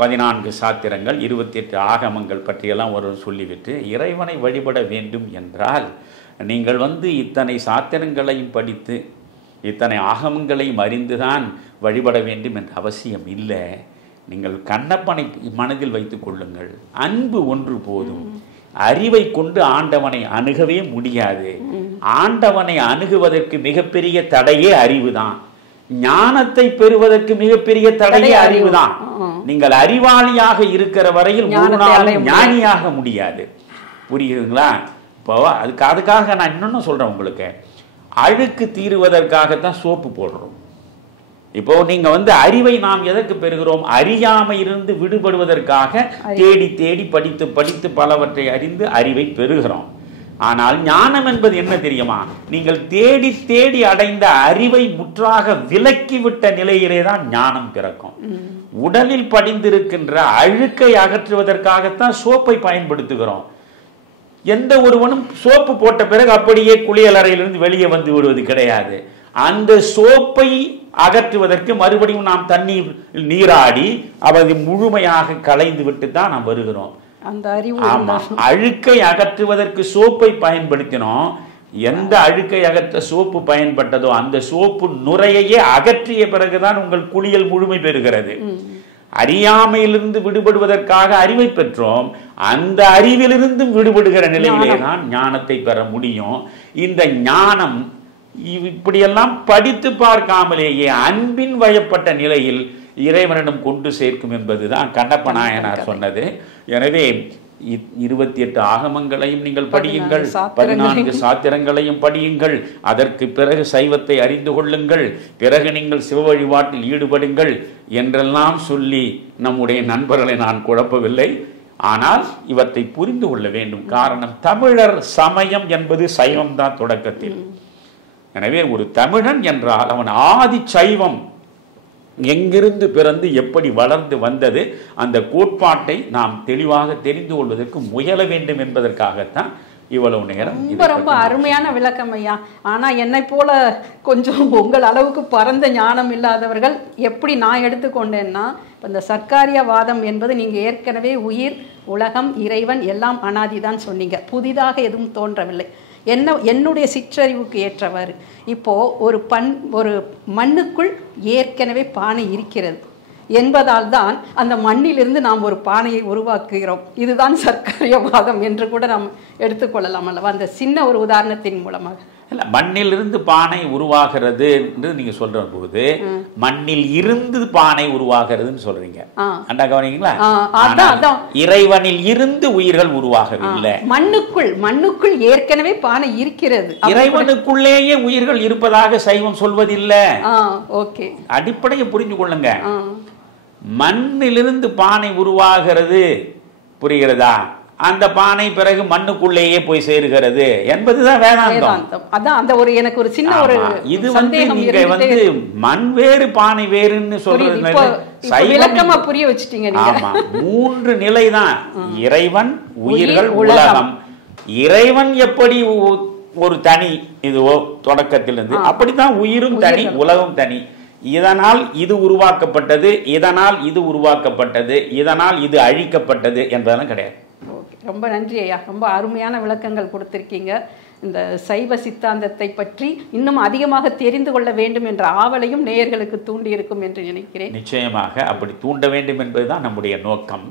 14 சாத்திரங்கள் 28 ஆகமங்கள் பற்றியெல்லாம் ஒரு சொல்லிவிட்டு, இறைவனை வழிபட வேண்டும் என்றால் நீங்கள் இத்தனை சாத்திரங்களையும் படித்து இத்தனை ஆகமங்களையும் அறிந்துதான் வழிபட வேண்டும் என்ற அவசியம் இல்லை. நீங்கள் கண்ணப்பனை மனதில் வைத்துக் கொள்ளுங்கள். அன்பு ஒன்று போதும். அறிவை கொண்டு ஆண்டவனை அணுகவே முடியாது. ஆண்டவனை அணுகுவதற்கு மிகப்பெரிய தடையே அறிவுதான். ஞானத்தை பெறுவதற்கு மிகப்பெரிய தடையே அறிவுதான். நீங்கள் அறிவாளியாக இருக்கிற வரையில் ஒரு நாளும் ஞானியாக முடியாது. புரியுதுங்களா? இப்போ அதுக்காக நான் இன்னொன்னு சொல்றேன் உங்களுக்கு. அழுக்கு தீருவதற்காகத்தான் சோப்பு போடுறோம். இப்போ நீங்க அறிவை நாம் எதற்கு பெறுகிறோம்? அறியாமையிலிருந்து விடுபடுவதற்காக தேடி தேடி படித்து படித்து பலவற்றை அறிந்து அறிவை பெறுகிறோம். ஆனால் ஞானம் என்பது என்ன தெரியுமா? நீங்கள் தேடி தேடி அடைந்த அறிவை முற்றாக விலக்கிவிட்ட நிலையிலே தான் ஞானம் பிறக்கும். உடலில் படிந்திருக்கின்ற அழுக்கை அகற்றுவதற்காகத்தான் சோப்பை பயன்படுத்துகிறோம். எந்த ஒருவனும் சோப்பு போட்ட பிறகு அப்படியே குளியலறையிலிருந்து வெளியே வந்து விடுவது கிடையாது. அந்த சோப்பை அகற்றுவதற்கு மறுபடியும் நாம் தண்ணீர் நீராடி அதை முழுமையாக களைந்து விட்டு தான் நாம் வருகிறோம். அந்த அறிவு அழுக்கை அகற்றுவதற்கு சோப்பை பயன்படுத்தினோம். எந்த அழுக்கை அகற்ற சோப்பு பயன்பட்டதோ அந்த சோப்பு நுரையையே அகற்றிய பிறகுதான் உங்கள் குளியல் முழுமை பெறுகிறது. அறியாமையிலிருந்து விடுபடுவதற்காக அறிவை பெற்றோம். அந்த அறிவிலிருந்து விடுபடுகிற நிலையிலே தான் ஞானத்தை பெற முடியும். இந்த ஞானம் இப்படியெல்லாம் படித்து பார்க்காமலேயே அன்பின் வயப்பட்ட நிலையில் இறைவனிடம் கொண்டு சேர்க்கும் என்பதுதான் கண்ணப்ப நாயனார் சொன்னது. எனவே 28 ஆகமங்களையும் நீங்கள் படியுங்கள், 14 சாத்திரங்களையும் படியுங்கள். அதற்கு பிறகு சைவத்தை அறிந்து கொள்ளுங்கள், பிறகு நீங்கள் சிவ வழிபாட்டில் ஈடுபடுங்கள் என்றெல்லாம் சொல்லி நம்முடைய நண்பர்களை நான் குழப்பவில்லை. ஆனால் இவற்றை புரிந்து கொள்ள வேண்டும். காரணம், தமிழர் சமயம் என்பது சைவம் தான் தொடக்கத்தில். எனவே ஒரு தமிழன் என்றால் அவன் ஆதி சைவம் எங்கிருந்து பிறந்து எப்படி வளர்ந்து வந்தது, அந்த கோட்பாட்டை நாம் தெளிவாக தெரிந்து கொள்வதற்கு முயல வேண்டும் என்பதற்காகத்தான் இவ்வளவு நேரம். ரொம்ப அருமையான விளக்கம் ஐயா. ஆனா என்னை போல கொஞ்சம் உங்கள் அளவுக்கு பரந்த ஞானம் இல்லாதவர்கள் எப்படி நான் எடுத்துக்கொண்டேன்னா, இந்த சர்க்காரியவாதம் என்பது நீங்க ஏற்கனவே உயிர், உலகம், இறைவன் எல்லாம் அனாதிதான் சொன்னீங்க. புதிதாக எதுவும் தோன்றவில்லை. என்னுடைய சிற்றறிவுக்கு ஏற்றவாறு இப்போ ஒரு மண்ணுக்குள் ஏற்கனவே பானை இருக்கிறது என்பதால் தான் அந்த மண்ணிலிருந்து நாம் ஒரு பானையை உருவாக்குகிறோம். இதுதான் சர்க்காரியவாதம் என்று கூட நாம் எடுத்துக்கொள்ளலாம் அல்லவா, அந்த சின்ன ஒரு உதாரணத்தின் மூலமாக. இல்ல, மண்ணிலிருந்து பானை உருவாகிறது என்று நீங்க சொல்ற போது மண்ணில் இருந்து பானை உருவாகிறதுன்னு சொல்றீங்க. கவனிங்களா? இறைவனில் இருந்து உயிர்கள் உருவாகவில்லை. மண்ணுக்குள் ஏற்கனவே பானை இருக்கிறது. இறைவனுக்குள்ளேயே உயிர்கள் இருப்பதாக சைவம் சொல்வதில்லை. ஓகே, அடிப்படையை புரிந்து கொள்ளுங்க. மண்ணிலிருந்து பானை உருவாகிறது, புரிகிறதா? அந்த பானை பிறகு மண்ணுக்குள்ளேயே போய் சேருகிறது என்பதுதான் வேதாந்தம். அதான் அந்த ஒரு எனக்கு ஒரு சின்ன ஒரு இது நீங்க மண் வேறு பானை வேறுன்னு சொல்றது விளக்கமா புரிய வச்சுட்டீங்க. ஆமா, 3 நிலைதான்: இறைவன், உயிர்கள், உலகம். இறைவன் எப்படி ஒரு தனி இதுவோ தொடக்கத்திலிருந்து, அப்படித்தான் உயிரும் தனி, உலகம் தனி. இதனால் இது உருவாக்கப்பட்டது, இதனால் இது உருவாக்கப்பட்டது, இதனால் இது அழிக்கப்பட்டது என்பதெல்லாம் கிடையாது. ரொம்ப நன்றி ஐயா, ரொம்ப அருமையான விளக்கங்கள் கொடுத்திருக்கீங்க. இந்த சைவ சித்தாந்தத்தை பற்றி இன்னும் அதிகமாக தெரிந்து கொள்ள வேண்டும் என்ற ஆவலையும் நேயர்களுக்கு தூண்டி இருக்கும் என்று நினைக்கிறேன். நிச்சயமாக அப்படி தூண்ட வேண்டும் என்பதுதான் நம்முடைய நோக்கம்.